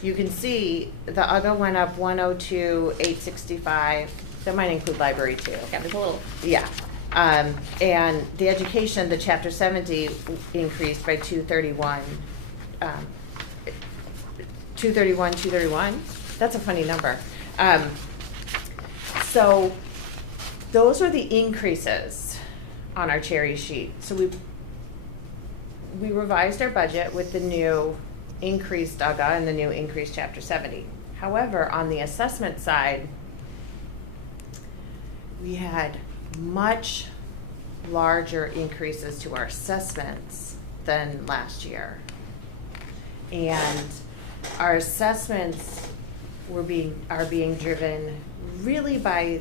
you can see the UGA went up 102,865. That might include library too. Yeah, there's a little. Yeah. And the education, the Chapter 70 increased by 231. 231. That's a funny number. So those are the increases on our cherry sheet. So we revised our budget with the new increased UGA and the new increased Chapter 70. However, on the assessment side, we had much larger increases to our assessments than last year. And our assessments are being driven really by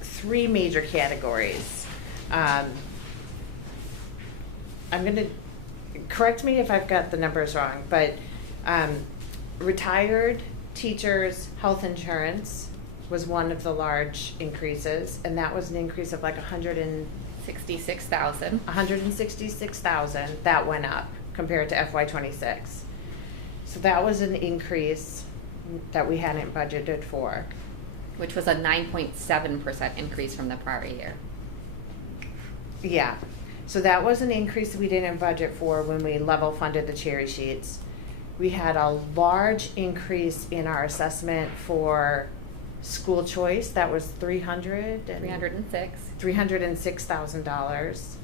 three major categories. I'm going to correct me if I've got the numbers wrong, but retired teachers' health insurance was one of the large increases, and that was an increase of like 166,000. 166,000 that went up compared to FY26. So that was an increase that we hadn't budgeted for. Which was a 9.7% increase from the prior year. Yeah, so that was an increase we didn't budget for when we level funded the cherry sheets. We had a large increase in our assessment for school choice. That was $306,000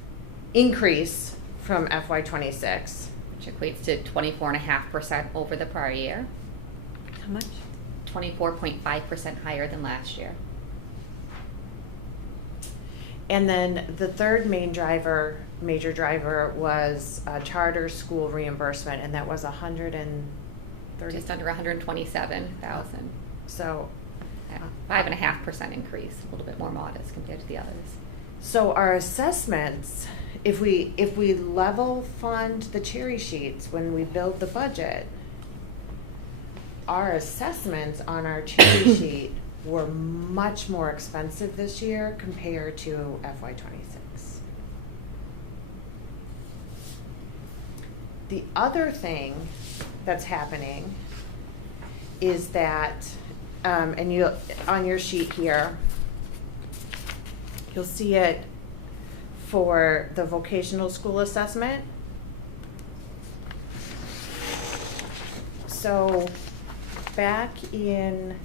increase from FY26. Which equates to 24.5% over the prior year. How much? 24.5% higher than last year. And then the third major driver was charter school reimbursement, and that was 130. Just under 127,000. So, 5.5% increase, a little bit more modest compared to the others. so our assessments, if we level fund the cherry sheets when we build the budget, our assessments on our cherry sheet were much more expensive this year compared to FY26. The other thing that's happening is that, and you on your sheet here, you'll see it for the vocational school assessment. So back in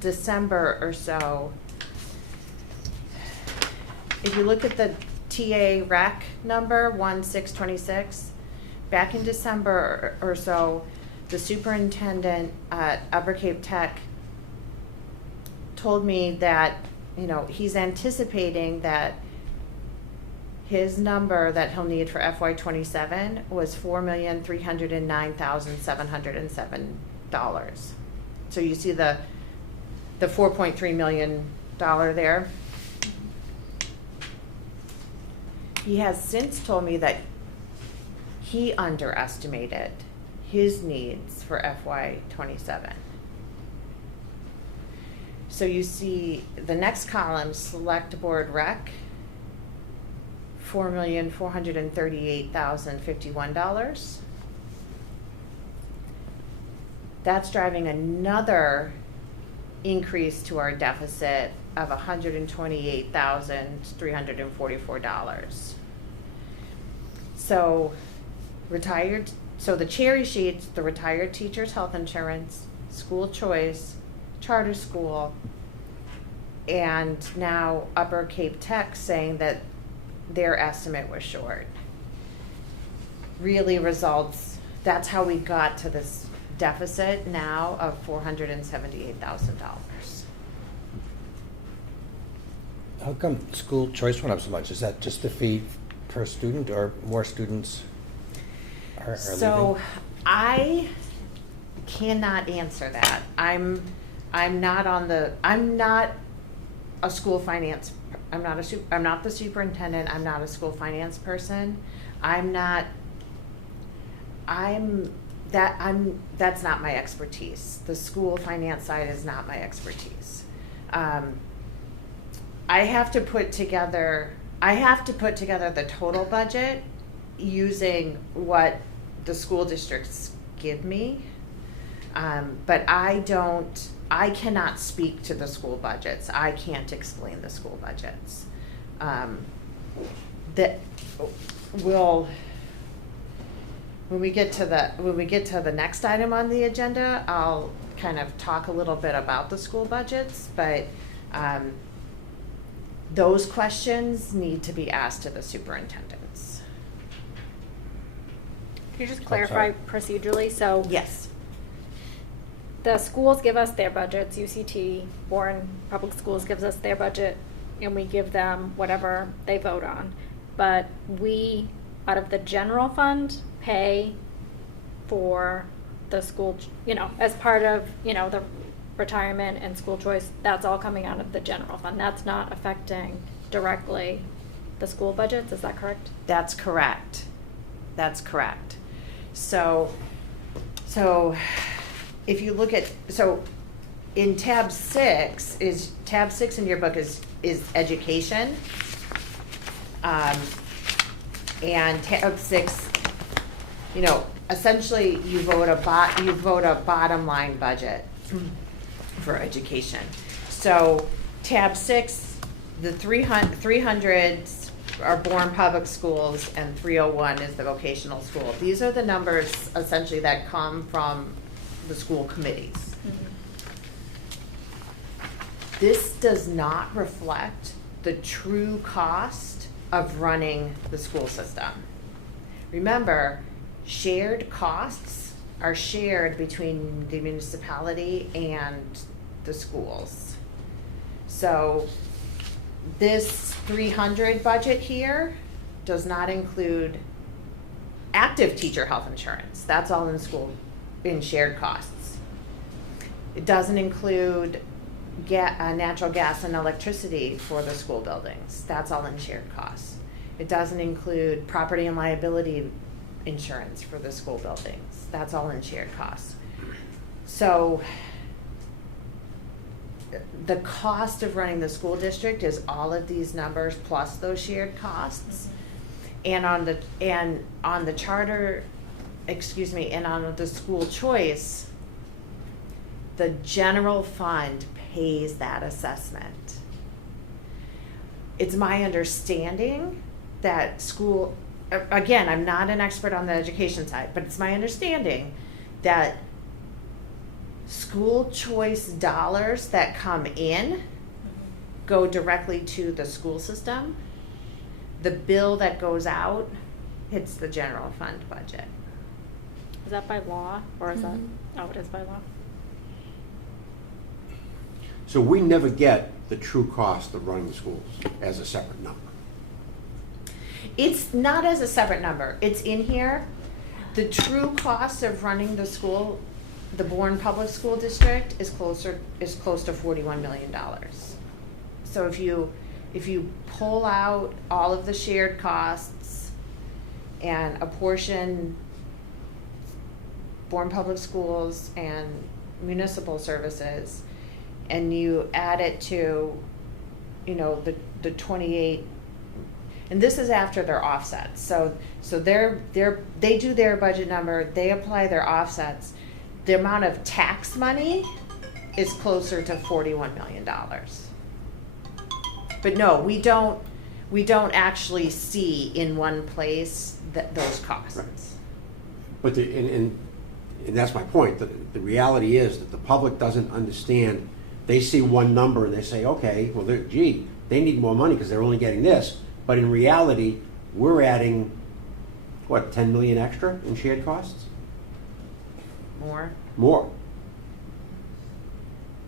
December or so, if you look at the TA rec number 1626, back in December or so, the superintendent at Upper Cape Tech told me that, he's anticipating that his number that he'll need for FY27 was $4,309,707. So you see the $4.3 million there. He has since told me that he underestimated his needs for FY '27. So you see the next column, select board rec, $4,438,051. That's driving another increase to our deficit of $128,344. So the cherry sheets, the retired teachers' health insurance, school choice, charter school, and now Upper Cape Tech saying that their estimate was short. Really results, that's how we got to this deficit now of $478,000. How come school choice went up so much? Is that just the fee per student or more students are leaving? So I cannot answer that. I'm not a school finance, I'm not the superintendent, I'm not a school finance person. That's not my expertise. The school finance side is not my expertise. I have to put together the total budget using what the school districts give me. But I cannot speak to the school budgets. I can't explain the school budgets. When we get to the next item on the agenda, I'll kind of talk a little bit about the school budgets, but those questions need to be asked to the superintendents. Can you just clarify procedurally? So Yes. the schools give us their budgets, UCT, Bourne Public Schools gives us their budget, and we give them whatever they vote on. But we, out of the general fund, pay for the school, as part of, the retirement and school choice, that's all coming out of the general fund. That's not affecting directly the school budgets, is that correct? That's correct. That's correct. So if you look at, in tab 6 in your book is education. And tab 6, essentially you vote a bottom line budget for education. So tab 6, the 300s are Bourne Public Schools and 301 is the vocational school. These are the numbers essentially that come from the school committees. Mm-hmm. This does not reflect the true cost of running the school system. Remember, shared costs are shared between the municipality and the schools. So this 300 budget here does not include active teacher health insurance. That's all in school, in shared costs. It doesn't include natural gas and electricity for the school buildings. That's all in shared costs. It doesn't include property and liability insurance for the school buildings. That's all in shared costs. So the cost of running the school district is all of these numbers plus those shared costs. And on the charter, and on the school choice, the general fund pays that assessment. It's my understanding that again, I'm not an expert on the education side, but it's my understanding that school choice dollars that come in go directly to the school system. The bill that goes out hits the general fund budget. Is that by law, or is that, it is by law? So we never get the true cost of running the schools as a separate number. It's not as a separate number. It's in here. The true cost of running the school, the Bourne Public School District, is close to $41 million. So if you pull out all of the shared costs and apportion Bourne Public Schools and municipal services, and you add it to, you know, the 28, and this is after their offsets, so they do their budget number, they apply their offsets, the amount of tax money is closer to $41 million. But no, we don't actually see in one place those costs. Right. But and that's my point. The reality is that the public doesn't understand. They see one number and they say, okay, well, they need more money because they're only getting this. But in reality, we're adding, what, 10 million extra in shared costs? More. More.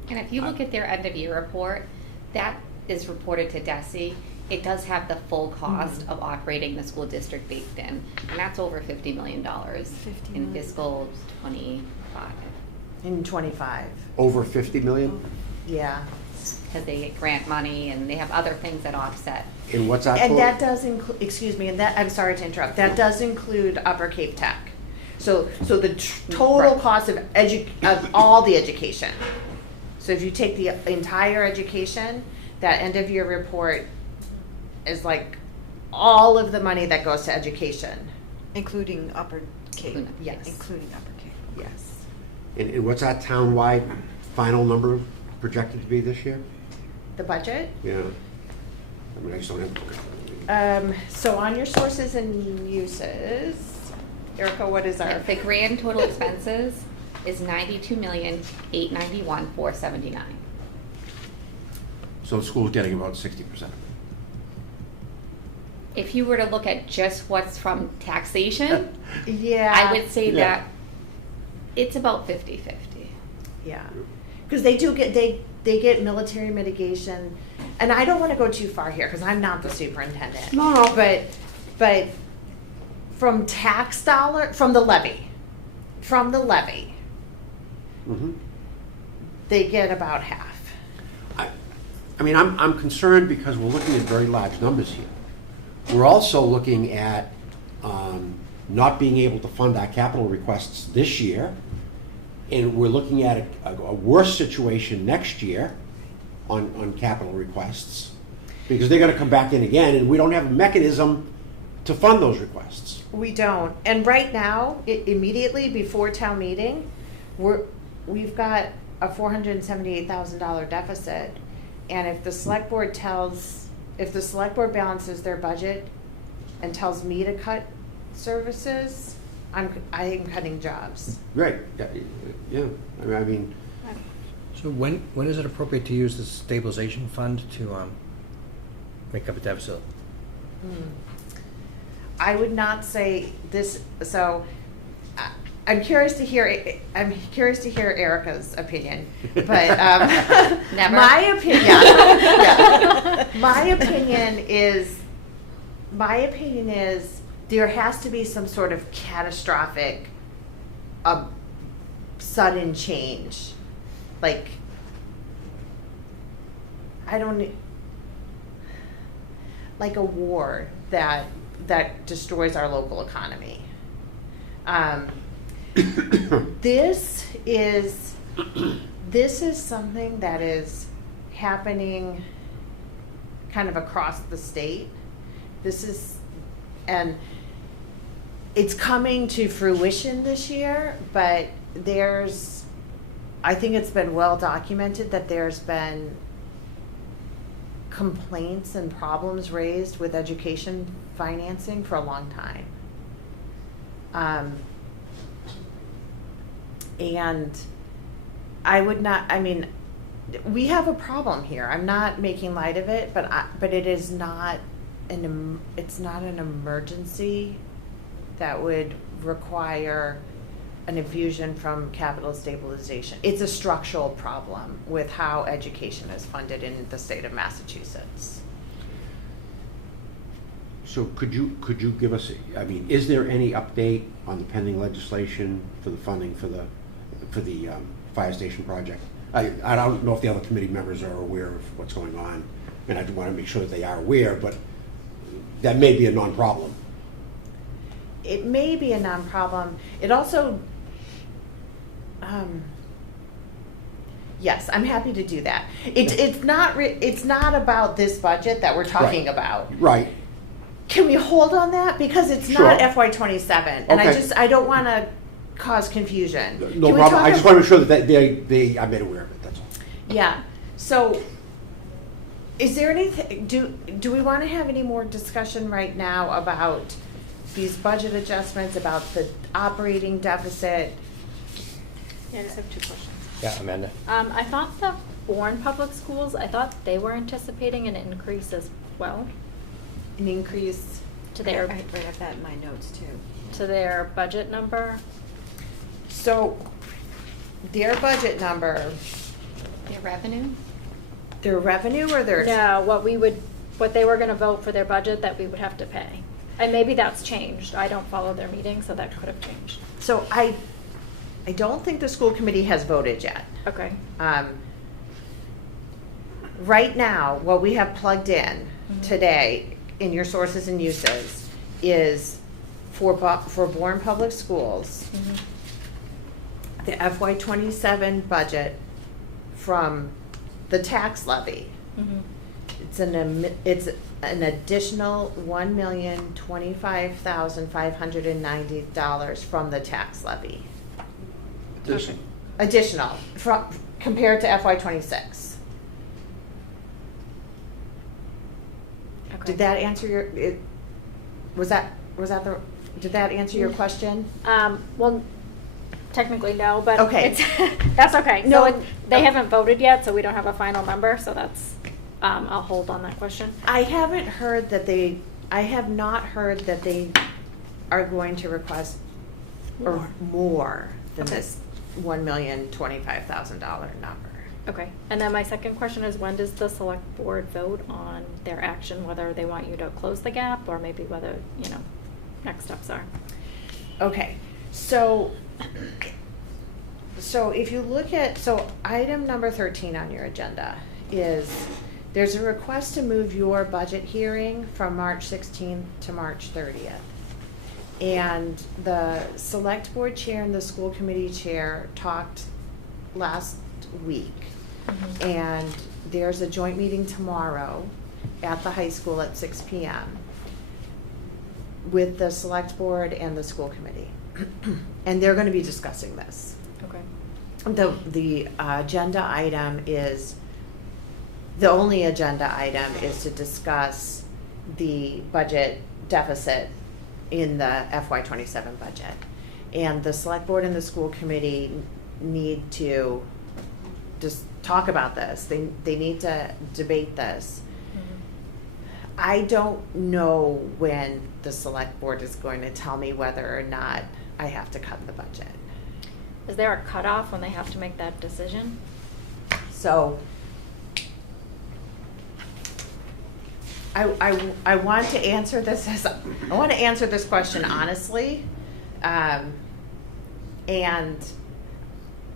And if you look at their end of year report, that is reported to DESI. It does have the full cost of operating the school district baked in, and that's over $50 million in fiscal 25. In 25. Over 50 million? Yeah. Because they get grant money and they have other things that offset. And what's that And for? that does include, excuse me, and that, I'm sorry to interrupt, that does include Upper Cape Tech. So the total Right. cost of all the education. So if you take the entire education, that end of year report is like all of the money that goes to education. Including Upper Cape. Yes. Including Upper Cape. Yes. And what's that town-wide final number projected to be this year? The budget? Yeah. I mean, I just don't have. So on your sources and uses, Erica, what is our? The grand total expenses is $92,891,479. So the school's getting about 60%. If you were to look at just what's from taxation, Yeah. I would say Yeah. that it's about 50-50. Yeah, because they do get, they get military mitigation, and I don't want to go too far here, because I'm not the superintendent. No. But from tax dollar, from the levy, Mm-hmm. they get about half. I mean, I'm concerned because we're looking at very large numbers here. We're also looking at not being able to fund our capital requests this year, and we're looking at a worse situation next year on capital requests, because they're going to come back in again, and we don't have a mechanism to fund those requests. We don't, and right now, immediately before town meeting, we've got a $478,000 deficit, and if the select board balances their budget and tells me to cut services, I am cutting jobs. Right. Yeah. I mean, So when is it appropriate to use the stabilization fund to make up a deficit? I would not say this, so I'm curious to hear Erica's opinion, but Never. my opinion, yeah. My opinion is there has to be some sort of catastrophic, sudden change, like like a war that destroys our local economy. This is something that is happening kind of across the state. And it's coming to fruition this year, but I think it's been well documented that there's been complaints and problems raised with education financing for a long time. And we have a problem here. I'm not making light of it, but it is not it's not an emergency that would require an infusion from capital stabilization. It's a structural problem with how education is funded in the state of Massachusetts. so could you give us, is there any update on the pending legislation for the funding for the fire station project? I don't know if the other committee members are aware of what's going on, and I want to make sure that they are aware, but that may be a non-problem. It may be a non-problem. It also, Yes, I'm happy to do that. It's not about this budget that we're talking Right. about. Right. Can we hold on that? Because it's Sure. not FY27, and Okay. I don't want to cause confusion. No Can we problem. talk I just ab- want to make sure that they are made aware of it, that's all. Yeah, so is there anything, do we want to have any more discussion right now about these budget adjustments, about the operating deficit? Yeah, I just have two questions. Yeah, Amanda? I thought the Bourne Public Schools, I thought they were anticipating an increase as well An increase? to I their, right have that in my notes too. to their budget number. So their budget number, Their revenue? their revenue or their? No, what they were gonna vote for their budget that we would have to pay. And maybe that's changed. I don't follow their meetings, so that could have changed. So I don't think the school committee has voted yet. Okay. Right now, what we have plugged in Mhm. today in your sources and uses is for Bourne Public Schools, the FY27 budget from the tax levy. Mhm. It's an additional $1,025,590 from the tax levy. Okay. Additional from compared to FY26. Okay. Did that answer your? Did that answer your question? Well, technically no, but Okay. it's, that's okay. No. So they haven't voted yet, so we don't have a final number, so that's, I'll hold on that question. I have not heard that they are going to request or more than Okay. this $1,025,000 number. Okay, and then my second question is, when does the select board vote on their action, whether they want you to close the gap, or maybe whether, next steps are? Okay, so if you look at, item number 13 on your agenda is, there's a request to move your budget hearing from March 16th to March 30th. And the select board chair and the school committee chair talked last week. And there's a joint meeting tomorrow at the high school at 6 p.m. with the select board and the school committee. And they're going to be discussing this. Okay. The agenda item is, the only agenda item is to discuss the budget deficit in the FY27 budget. And the select board and the school committee need to just talk about this. They need to debate this. I don't know when the select board is going to tell me whether or not I have to cut the budget. Is there a cutoff when they have to make that decision? So I want to answer this question honestly, and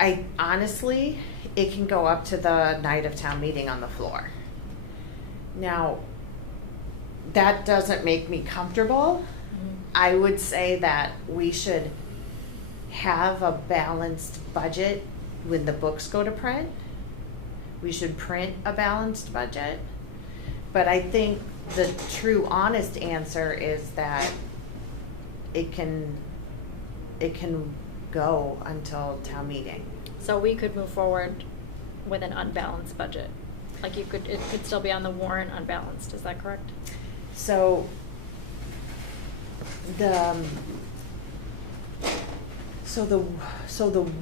I honestly, it can go up to the night of town meeting on the floor. Now, that doesn't make me comfortable. I would say that we should have a balanced budget when the books go to print. We should print a balanced budget. But I think the true honest answer is that it can go until town meeting. So we could move forward with an unbalanced budget? Like it could still be on the warrant unbalanced, is that correct? So the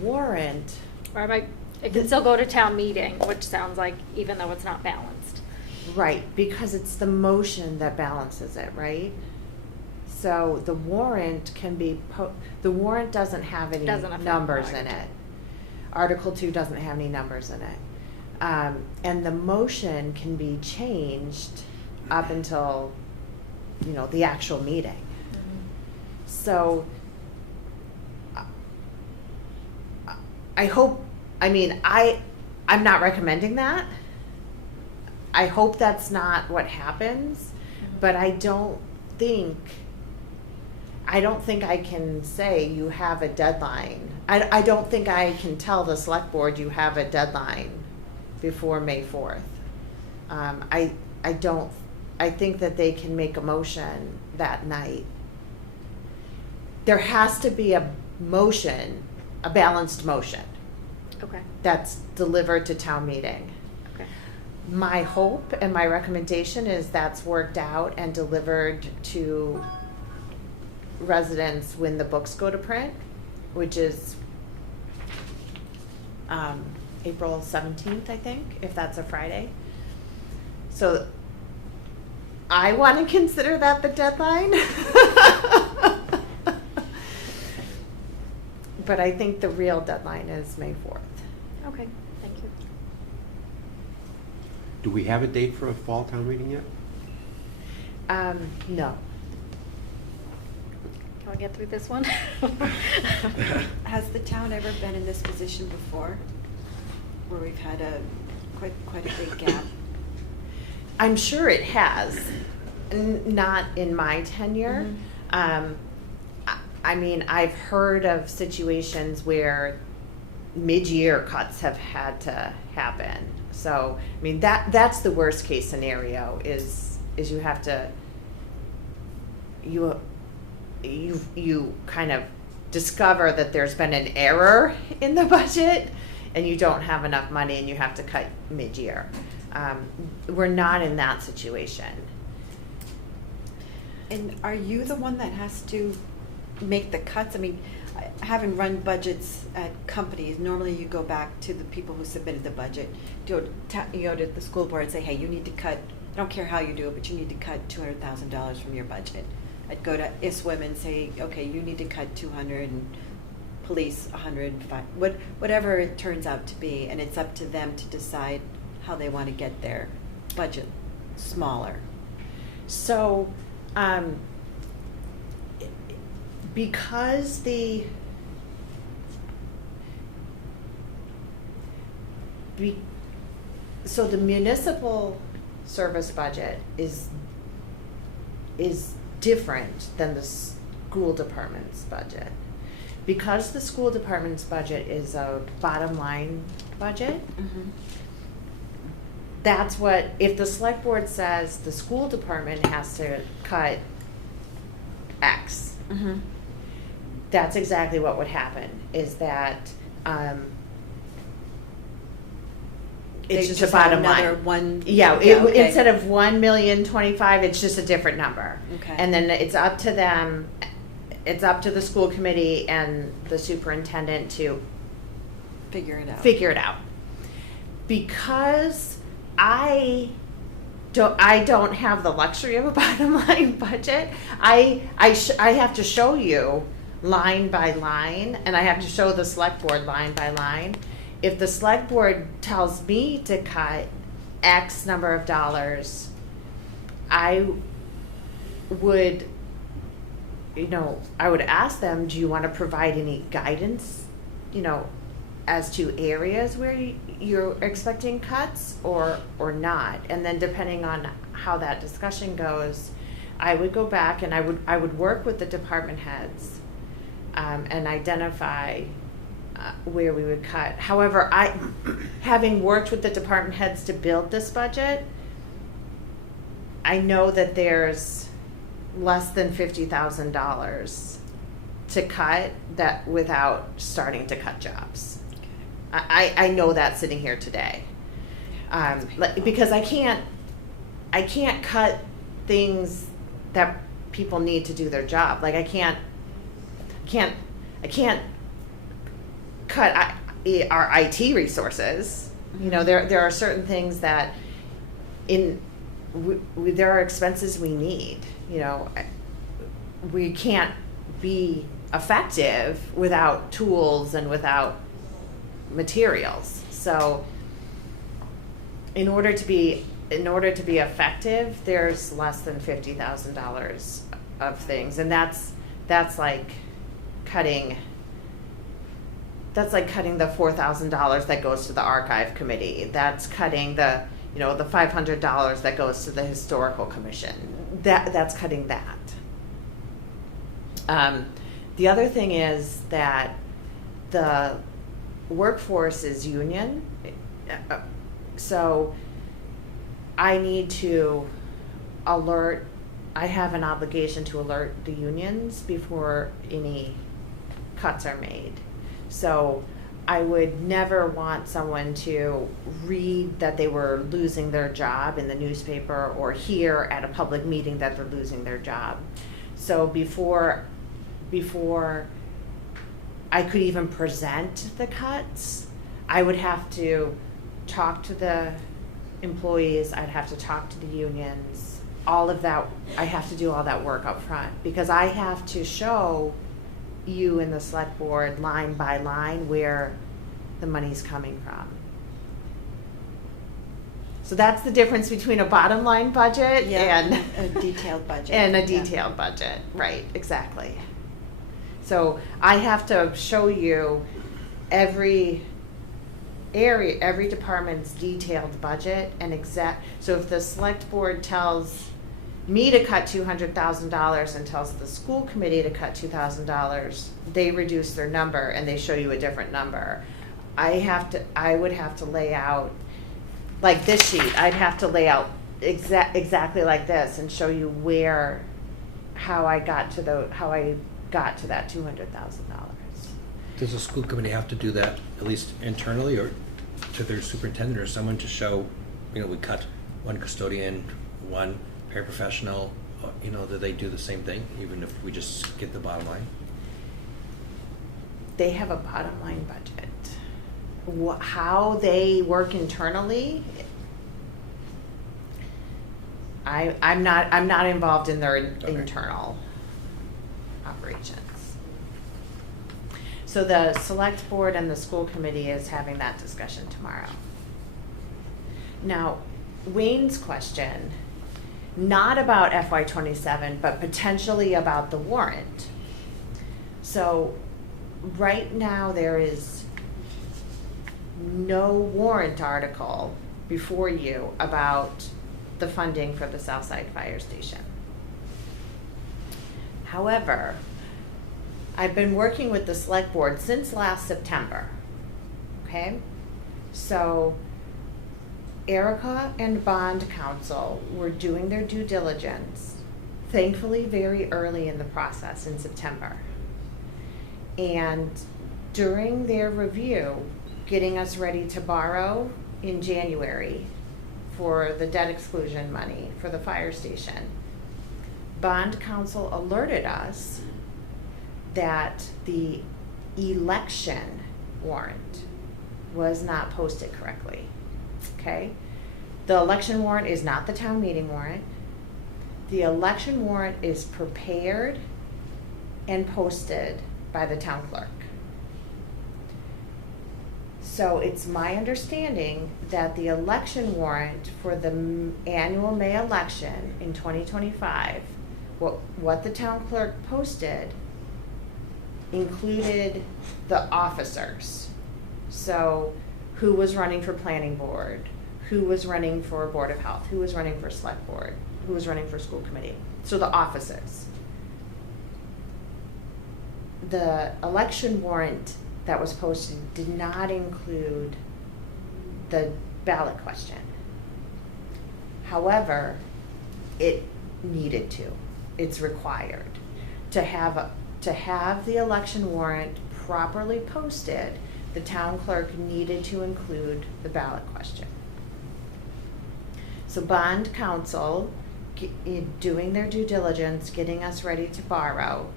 warrant, Or it could still go to town meeting, which sounds like, even though it's not balanced. right, because it's the motion that balances it, right? So the warrant can be, the warrant doesn't have any Doesn't affect numbers in Article it. Article 2 doesn't have any numbers in it. And the motion can be changed up until, the actual meeting. So I hope, I'm not recommending that. I hope that's not what happens, but I don't think, I don't think I can say you have a deadline. I don't think I can tell the select board you have a deadline before May 4th. I think that they can make a motion that night. There has to be a motion, a balanced motion, Okay, that's delivered to town meeting. okay. My hope and my recommendation is that's worked out and delivered to residents when the books go to print, which is April 17th, I think, if that's a Friday. So I want to consider that the deadline. But I think the real deadline is May 4th. Okay, thank you. Do we have a date for a fall town meeting yet? No. Can we get through this one? Has the town ever been in this position before? Where we've had quite a big gap? I'm sure it has, not in my tenure. Mhm. I mean, I've heard of situations where mid-year cuts have had to happen. So, I mean, that's the worst case scenario is you have to, you kind of discover that there's been an error in the budget and you don't have enough money and you have to cut mid-year. We're not in that situation. And are you the one that has to make the cuts? I mean, having run budgets at companies, normally you go back to the people who submitted the budget. You go to the school board and say, hey, you need to cut, I don't care how you do it, but you need to cut $200,000 from your budget. I'd go to ISWIM and say, okay, you need to cut 200 and police 105, whatever it turns out to be, and it's up to them to decide how they want to get their budget smaller. So, because so the municipal service budget is different than the school department's budget. Because the school department's budget is a bottom line budget, Mm-hmm. that's what, if the select board says the school department has to cut X, Mm-hmm. that's exactly what would happen, is that, it's just a bottom line. Another one. Yeah, okay. instead of 1,025,000, it's just a different number. Okay. And then it's up to them, it's up to the school committee and the superintendent to Figure it out. figure it out. Because I don't have the luxury of a bottom line budget. I have to show you line by line, and I have to show the select board line by line. If the select board tells me to cut X number of dollars, I would ask them, do you want to provide any guidance, as to areas where you're expecting cuts or not? And then depending on how that discussion goes, I would go back and I would work with the department heads and identify where we would cut. However, having worked with the department heads to build this budget, I know that there's less than $50,000 to cut that without starting to cut jobs. I know that sitting here today, because I can't cut things that people need to do their job. Like I can't cut our IT resources. There are certain things that there are expenses we need. We can't be effective without tools and without materials. So in order to be effective, there's less than $50,000 of things, and that's like cutting the $4,000 that goes to the archive committee. That's cutting the $500 that goes to the historical commission. That's cutting that. The other thing is that the workforce is union, so I need to alert, I have an obligation to alert the unions before any cuts are made. So I would never want someone to read that they were losing their job in the newspaper or hear at a public meeting that they're losing their job. So before I could even present the cuts, I would have to talk to the employees, I'd have to talk to the unions, all of that, I have to do all that work up front, because I have to show you in the select board line by line where the money's coming from. So that's the difference between a bottom line budget and a detailed budget. and a Yeah. detailed budget, right, exactly. So I have to show you every area, every department's detailed budget and exact, so if the select board tells me to cut $200,000 and tells the school committee to cut $2,000, they reduce their number and they show you a different number. I would have to lay out, like this sheet, I'd have to lay out exactly like this and show you how I got to that $200,000. Does the school committee have to do that, at least internally, or to their superintendent or someone to show, we cut one custodian, one paraprofessional, do they do the same thing, even if we just get the bottom line? They have a bottom line budget. How they work internally, I'm not involved in their internal operations. So the select board and the school committee is having that discussion tomorrow. Now, Wayne's question, not about FY27, but potentially about the warrant. So right now there is no warrant article before you about the funding for the Southside Fire Station. However, I've been working with the select board since last September, okay? So Erica and bond counsel were doing their due diligence, thankfully very early in the process in September. And during their review, getting us ready to borrow in January for the debt exclusion money for the fire station, bond counsel alerted us that the election warrant was not posted correctly, okay? The election warrant is not the town meeting warrant. The election warrant is prepared and posted by the town clerk. So it's my understanding that the election warrant for the annual May election in 2025, what the town clerk posted included the officers. So who was running for planning board, who was running for board of health, who was running for select board, who was running for school committee. So the officers. The election warrant that was posted did not include the ballot question. However, it needed to. It's required to have the election warrant properly posted. The town clerk needed to include the ballot question. So bond counsel, doing their due diligence, getting us ready to borrow,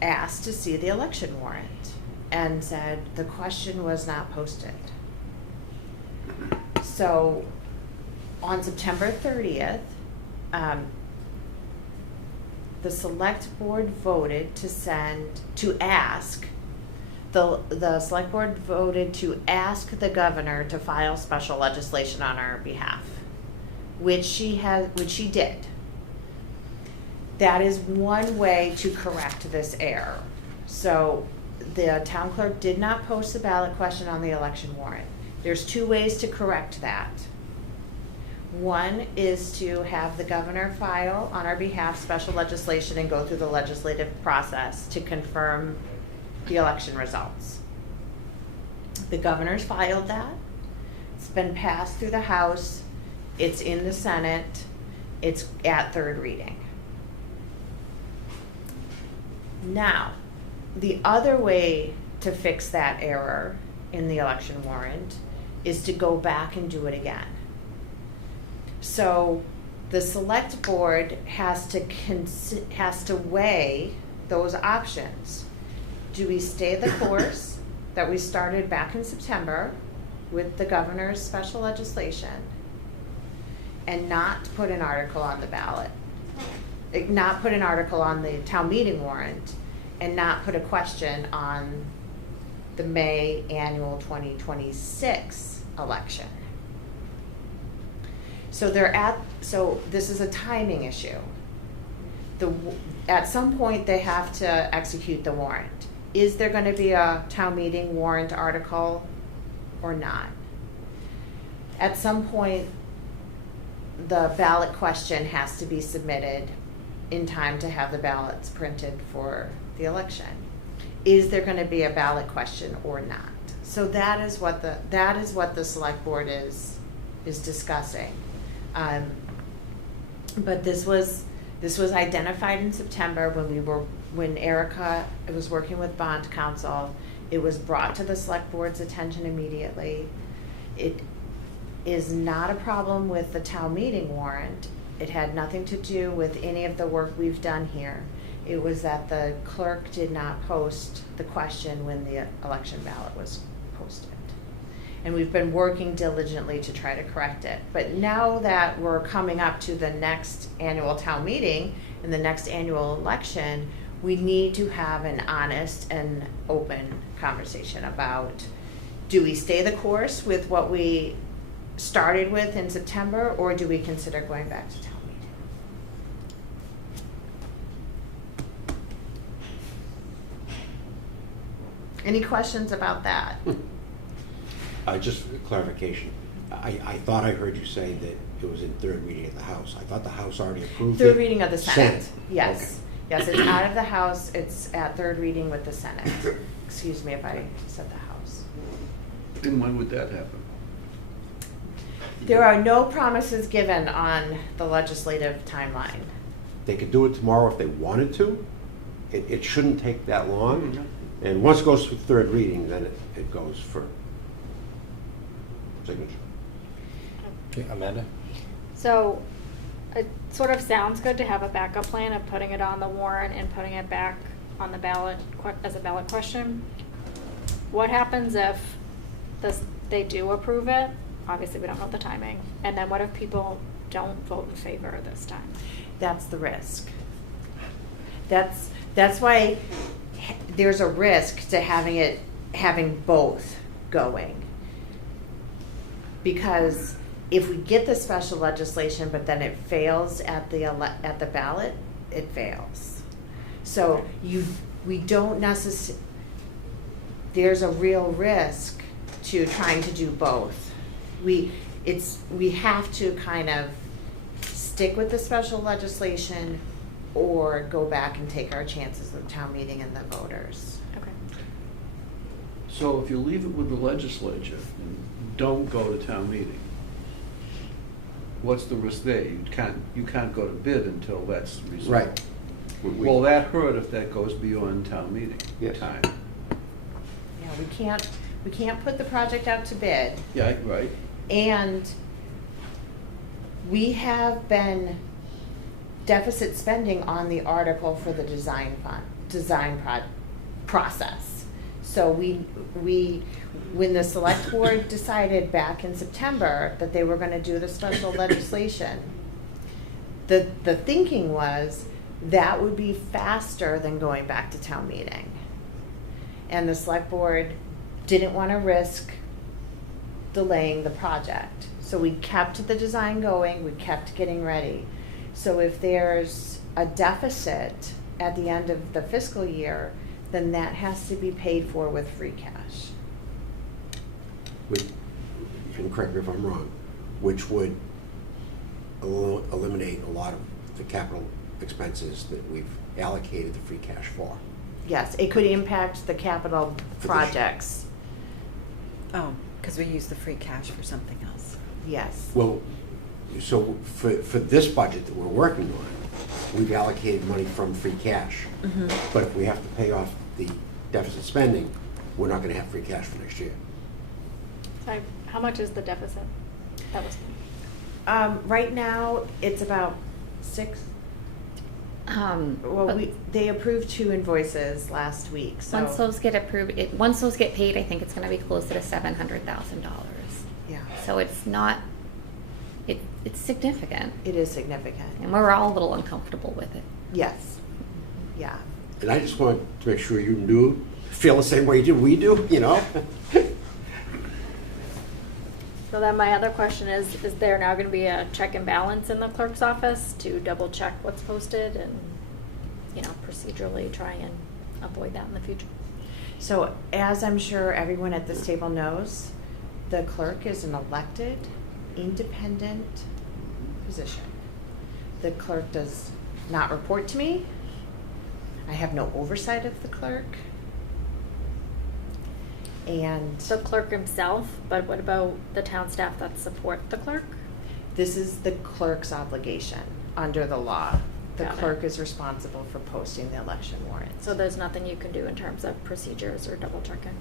asked to see the election warrant and said the question was not posted. So on September 30th, the select board voted the select board voted to ask the governor to file special legislation on our behalf, which she did. That is one way to correct this error. So the town clerk did not post the ballot question on the election warrant. There's two ways to correct that. One is to have the governor file on our behalf special legislation and go through the legislative process to confirm the election results. The governor's filed that. It's been passed through the House. It's in the Senate. It's at third reading. Now, the other way to fix that error in the election warrant is to go back and do it again. So the select board has to weigh those options. Do we stay the course that we started back in September with the governor's special legislation and not put an article on the ballot? Not put an article on the town meeting warrant and not put a question on the May annual 2026 election. So this is a timing issue. At some point they have to execute the warrant. Is there going to be a town meeting warrant article or not? At some point the ballot question has to be submitted in time to have the ballots printed for the election. Is there going to be a ballot question or not? So that is what the select board is discussing. But this was identified in September when Erica was working with bond counsel. It was brought to the select board's attention immediately. It is not a problem with the town meeting warrant. It had nothing to do with any of the work we've done here. It was that the clerk did not post the question when the election ballot was posted. And we've been working diligently to try to correct it. But now that we're coming up to the next annual town meeting and the next annual election, we need to have an honest and open conversation about, do we stay the course with what we started with in September, or do we consider going back to town meeting? Any questions about that? Just clarification. I thought I heard you say that it was in third reading at the House. I thought the House already approved it. Third reading of the Senate. Yes. Okay. Yes, it's out of the House, it's at third reading with the Senate. Excuse me if I said the House. And when would that happen? There are no promises given on the legislative timeline. They could do it tomorrow if they wanted to. It shouldn't take that long. Mm-hmm. And once it goes through third reading, then it goes for signature. Okay, Amanda? So it sort of sounds good to have a backup plan of putting it on the warrant and putting it back on the ballot as a ballot question. What happens if they do approve it? Obviously, we don't know the timing. And then what if people don't vote in favor this time? That's the risk. That's why there's a risk to having both going. Because if we get the special legislation, but then it fails at the ballot, it fails. So we don't necessarily. There's a real risk to trying to do both. We have to kind of stick with the special legislation or go back and take our chances with town meeting and the voters. Okay. So if you leave it with the legislature and don't go to town meeting, what's the risk there? You can't go to bid until that's resolved. Right. Will that hurt if that goes beyond town meeting Yes. time? Yeah, we can't put the project out to bid. Yeah, right. And we have been deficit spending on the article for the process. So when the select board decided back in September that they were going to do the special legislation, the thinking was that would be faster than going back to town meeting. And the select board didn't want to risk delaying the project. So we kept the design going, we kept getting ready. So if there's a deficit at the end of the fiscal year, then that has to be paid for with free cash. And correct me if I'm wrong, which would eliminate a lot of the capital expenses that we've allocated the free cash for. Yes, it could impact the capital For this- projects, Oh, because we use the free cash for something else. yes. Well, so for this budget that we're working on, we've allocated money from free cash. But if we have to pay off the deficit spending, we're not gonna have free cash for next year. So how much is the deficit? That was, Right now, it's about 6. Well, they approved 2 invoices last week, so. Once those get approved, once those get paid, I think it's gonna be closer to $700,000. Yeah, So it's not, it's significant, it is significant. and we're all a little uncomfortable with it. Yes, yeah. And I just want to make sure you feel the same way we do, you know? so then my other question is there now gonna be a check and balance in the clerk's office to double check what's posted and, you know, procedurally try and avoid that in the future? So as I'm sure everyone at this table knows, the clerk is an elected, independent position. The clerk does not report to me. I have no oversight of the clerk. And The clerk himself, but what about the town staff that support the clerk? this is the clerk's obligation under the law. The Got it. clerk is responsible for posting the election warrants. So there's nothing you can do in terms of procedures or double checking?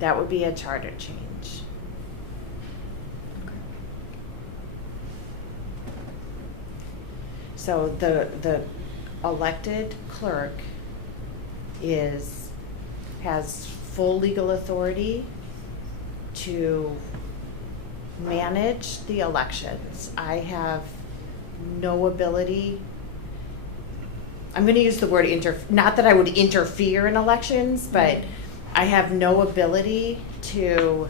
That would be a charter change. So the elected clerk has full legal authority to manage the elections. I have no ability, I'm gonna use the word not that I would interfere in elections, but I have no ability to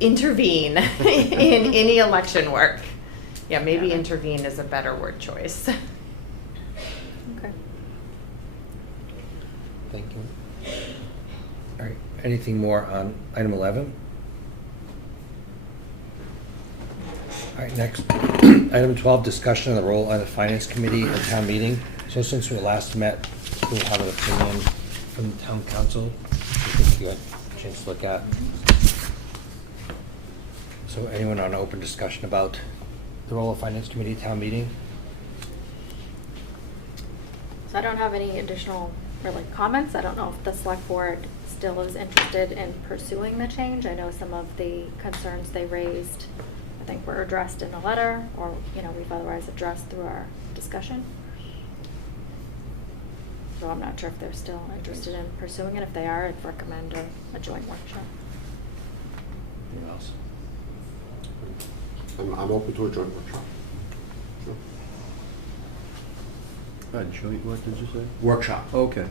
intervene in any election work. Yeah, maybe Got it. intervene is a better word choice. Okay. Thank you. All right, anything more on item 11? All right, next, item 12, discussion of the role of the Finance Committee at town meeting. So since we last met, we'll have an opinion from the town council. I think you had a chance to look at. So anyone on open discussion about the role of Finance Committee at town meeting? So I don't have any additional really comments. I don't know if the select board still is interested in pursuing the change. I know some of the concerns they raised, I think were addressed in a letter, or, you know, we've otherwise addressed through our discussion. So I'm not sure if they're still interested in pursuing it. If they are, I'd recommend a joint workshop. Anyone else? I'm open to a joint workshop. Sure. Joint, what did you say? Workshop. Okay.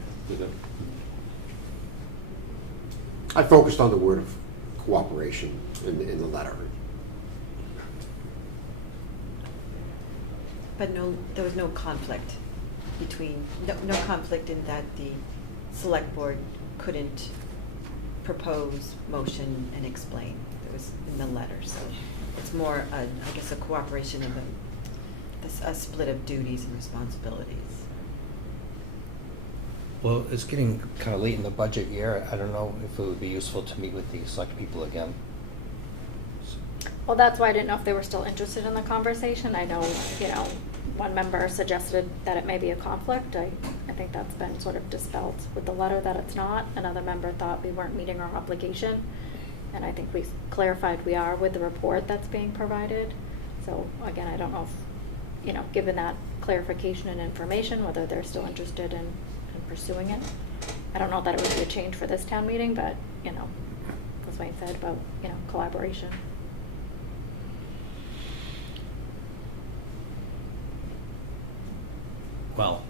I focused on the word of cooperation in the letter. But there was no conflict no conflict in that the select board couldn't propose, motion, and explain. It was in the letter, so it's more, I guess, a cooperation in a split of duties and responsibilities. Well, it's getting kind of late in the budget year. I don't know if it would be useful to meet with the select people again. Well, that's why I didn't know if they were still interested in the conversation. I know, you know, one member suggested that it may be a conflict. I think that's been sort of dispelled with the letter that it's not. Another member thought we weren't meeting our obligation. And I think we clarified we are with the report that's being provided. So again, I don't know if, you know, given that clarification and information, whether they're still interested in pursuing it. I don't know that it would be a change for this town meeting, but, you know, as Wayne said about, you know, collaboration. Well,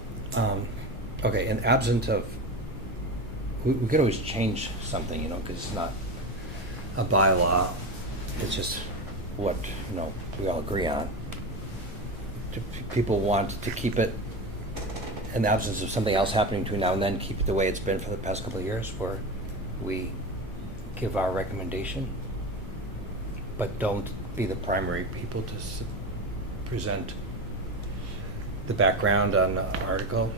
okay, in absent of, we could always change something, you know, because it's not a bylaw. It's just what, you know, we all agree on. Do people want to keep it in the absence of something else happening between now and then, keep it the way it's been for the past couple of years, where we give our recommendation, but don't be the primary people to present the background on the article?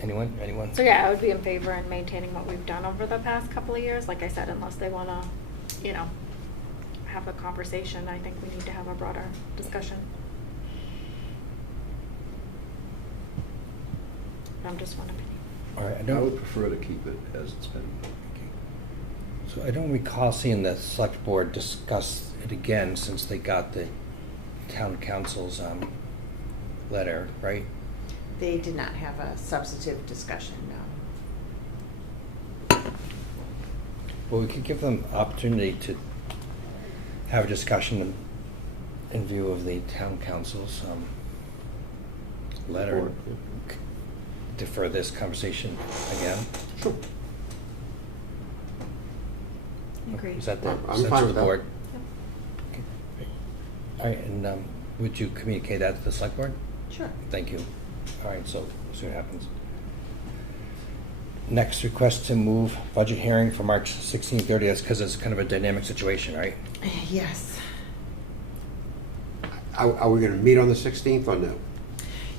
Anyone? So yeah, I would be in favor in maintaining what we've done over the past couple of years. Like I said, unless they wanna, have a conversation, I think we need to have a broader discussion. I'm just one opinion. All right, I would prefer to keep it as it's been. So I don't recall seeing the select board discuss it again since they got the town council's letter, right? They did not have a substantive discussion, no. Well, we could give them opportunity to have a discussion in view of the town council's letter. Report, Defer this conversation again. Sure. Agreed. Is that the I'm sense fine of with the that. board? All right, and would you communicate that to the select board? Sure. Thank you. All right, so we'll see what happens. Next, request to move budget hearing for March 16th, 30th. That's because it's kind of a dynamic situation, right? Yes. Are we gonna meet on the 16th or no?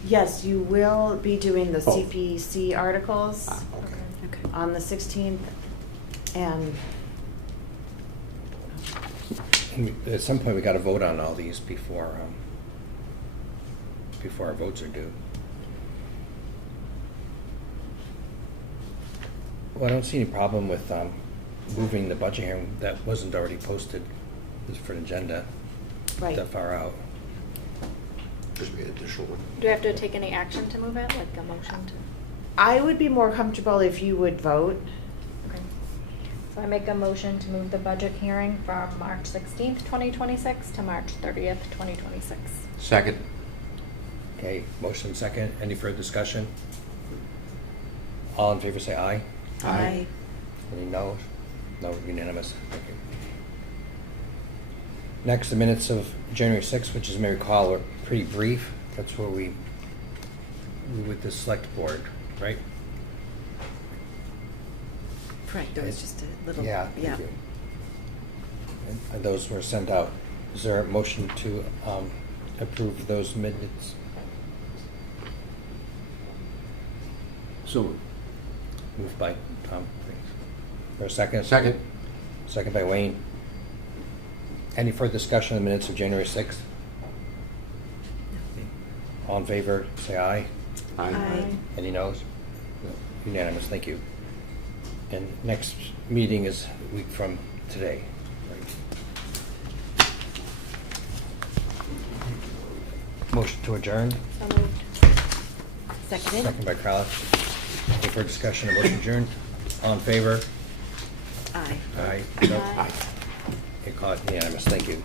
Yes, you will be doing the Oh. CPC articles Okay. Okay. on the 16th, and At some point, we got to vote on all these before our votes are due. Well, I don't see any problem with moving the budget hearing that wasn't already posted for an agenda right. that far out. Just be an additional one. Do we have to take any action to move it, like a motion to? I would be more comfortable if you would vote. Okay. So I make a motion to move the budget hearing from March 16th, 2026 to March 30th, 2026. Second. Okay, motion second. Any further discussion? All in favor say aye. Aye. Any noes? No, unanimous. Thank you. Next, the minutes of January 6th, which as you may recall are pretty brief. That's where we with the select board, right? Correct, there was just a little, Yeah. yeah. And those were sent out. Is there a motion to approve those minutes? So, Moved by Tom. For a second? Second. Second by Wayne. Any further discussion on the minutes of January 6th? All in favor, say aye. Aye. Any noes? Unanimous, thank you. And next meeting is a week from today. Motion to adjourn, So moved. Seconded? second by Carla. Any further discussion of motion adjourned? All in favor? Aye. Aye. Aye. You call it unanimous, thank you.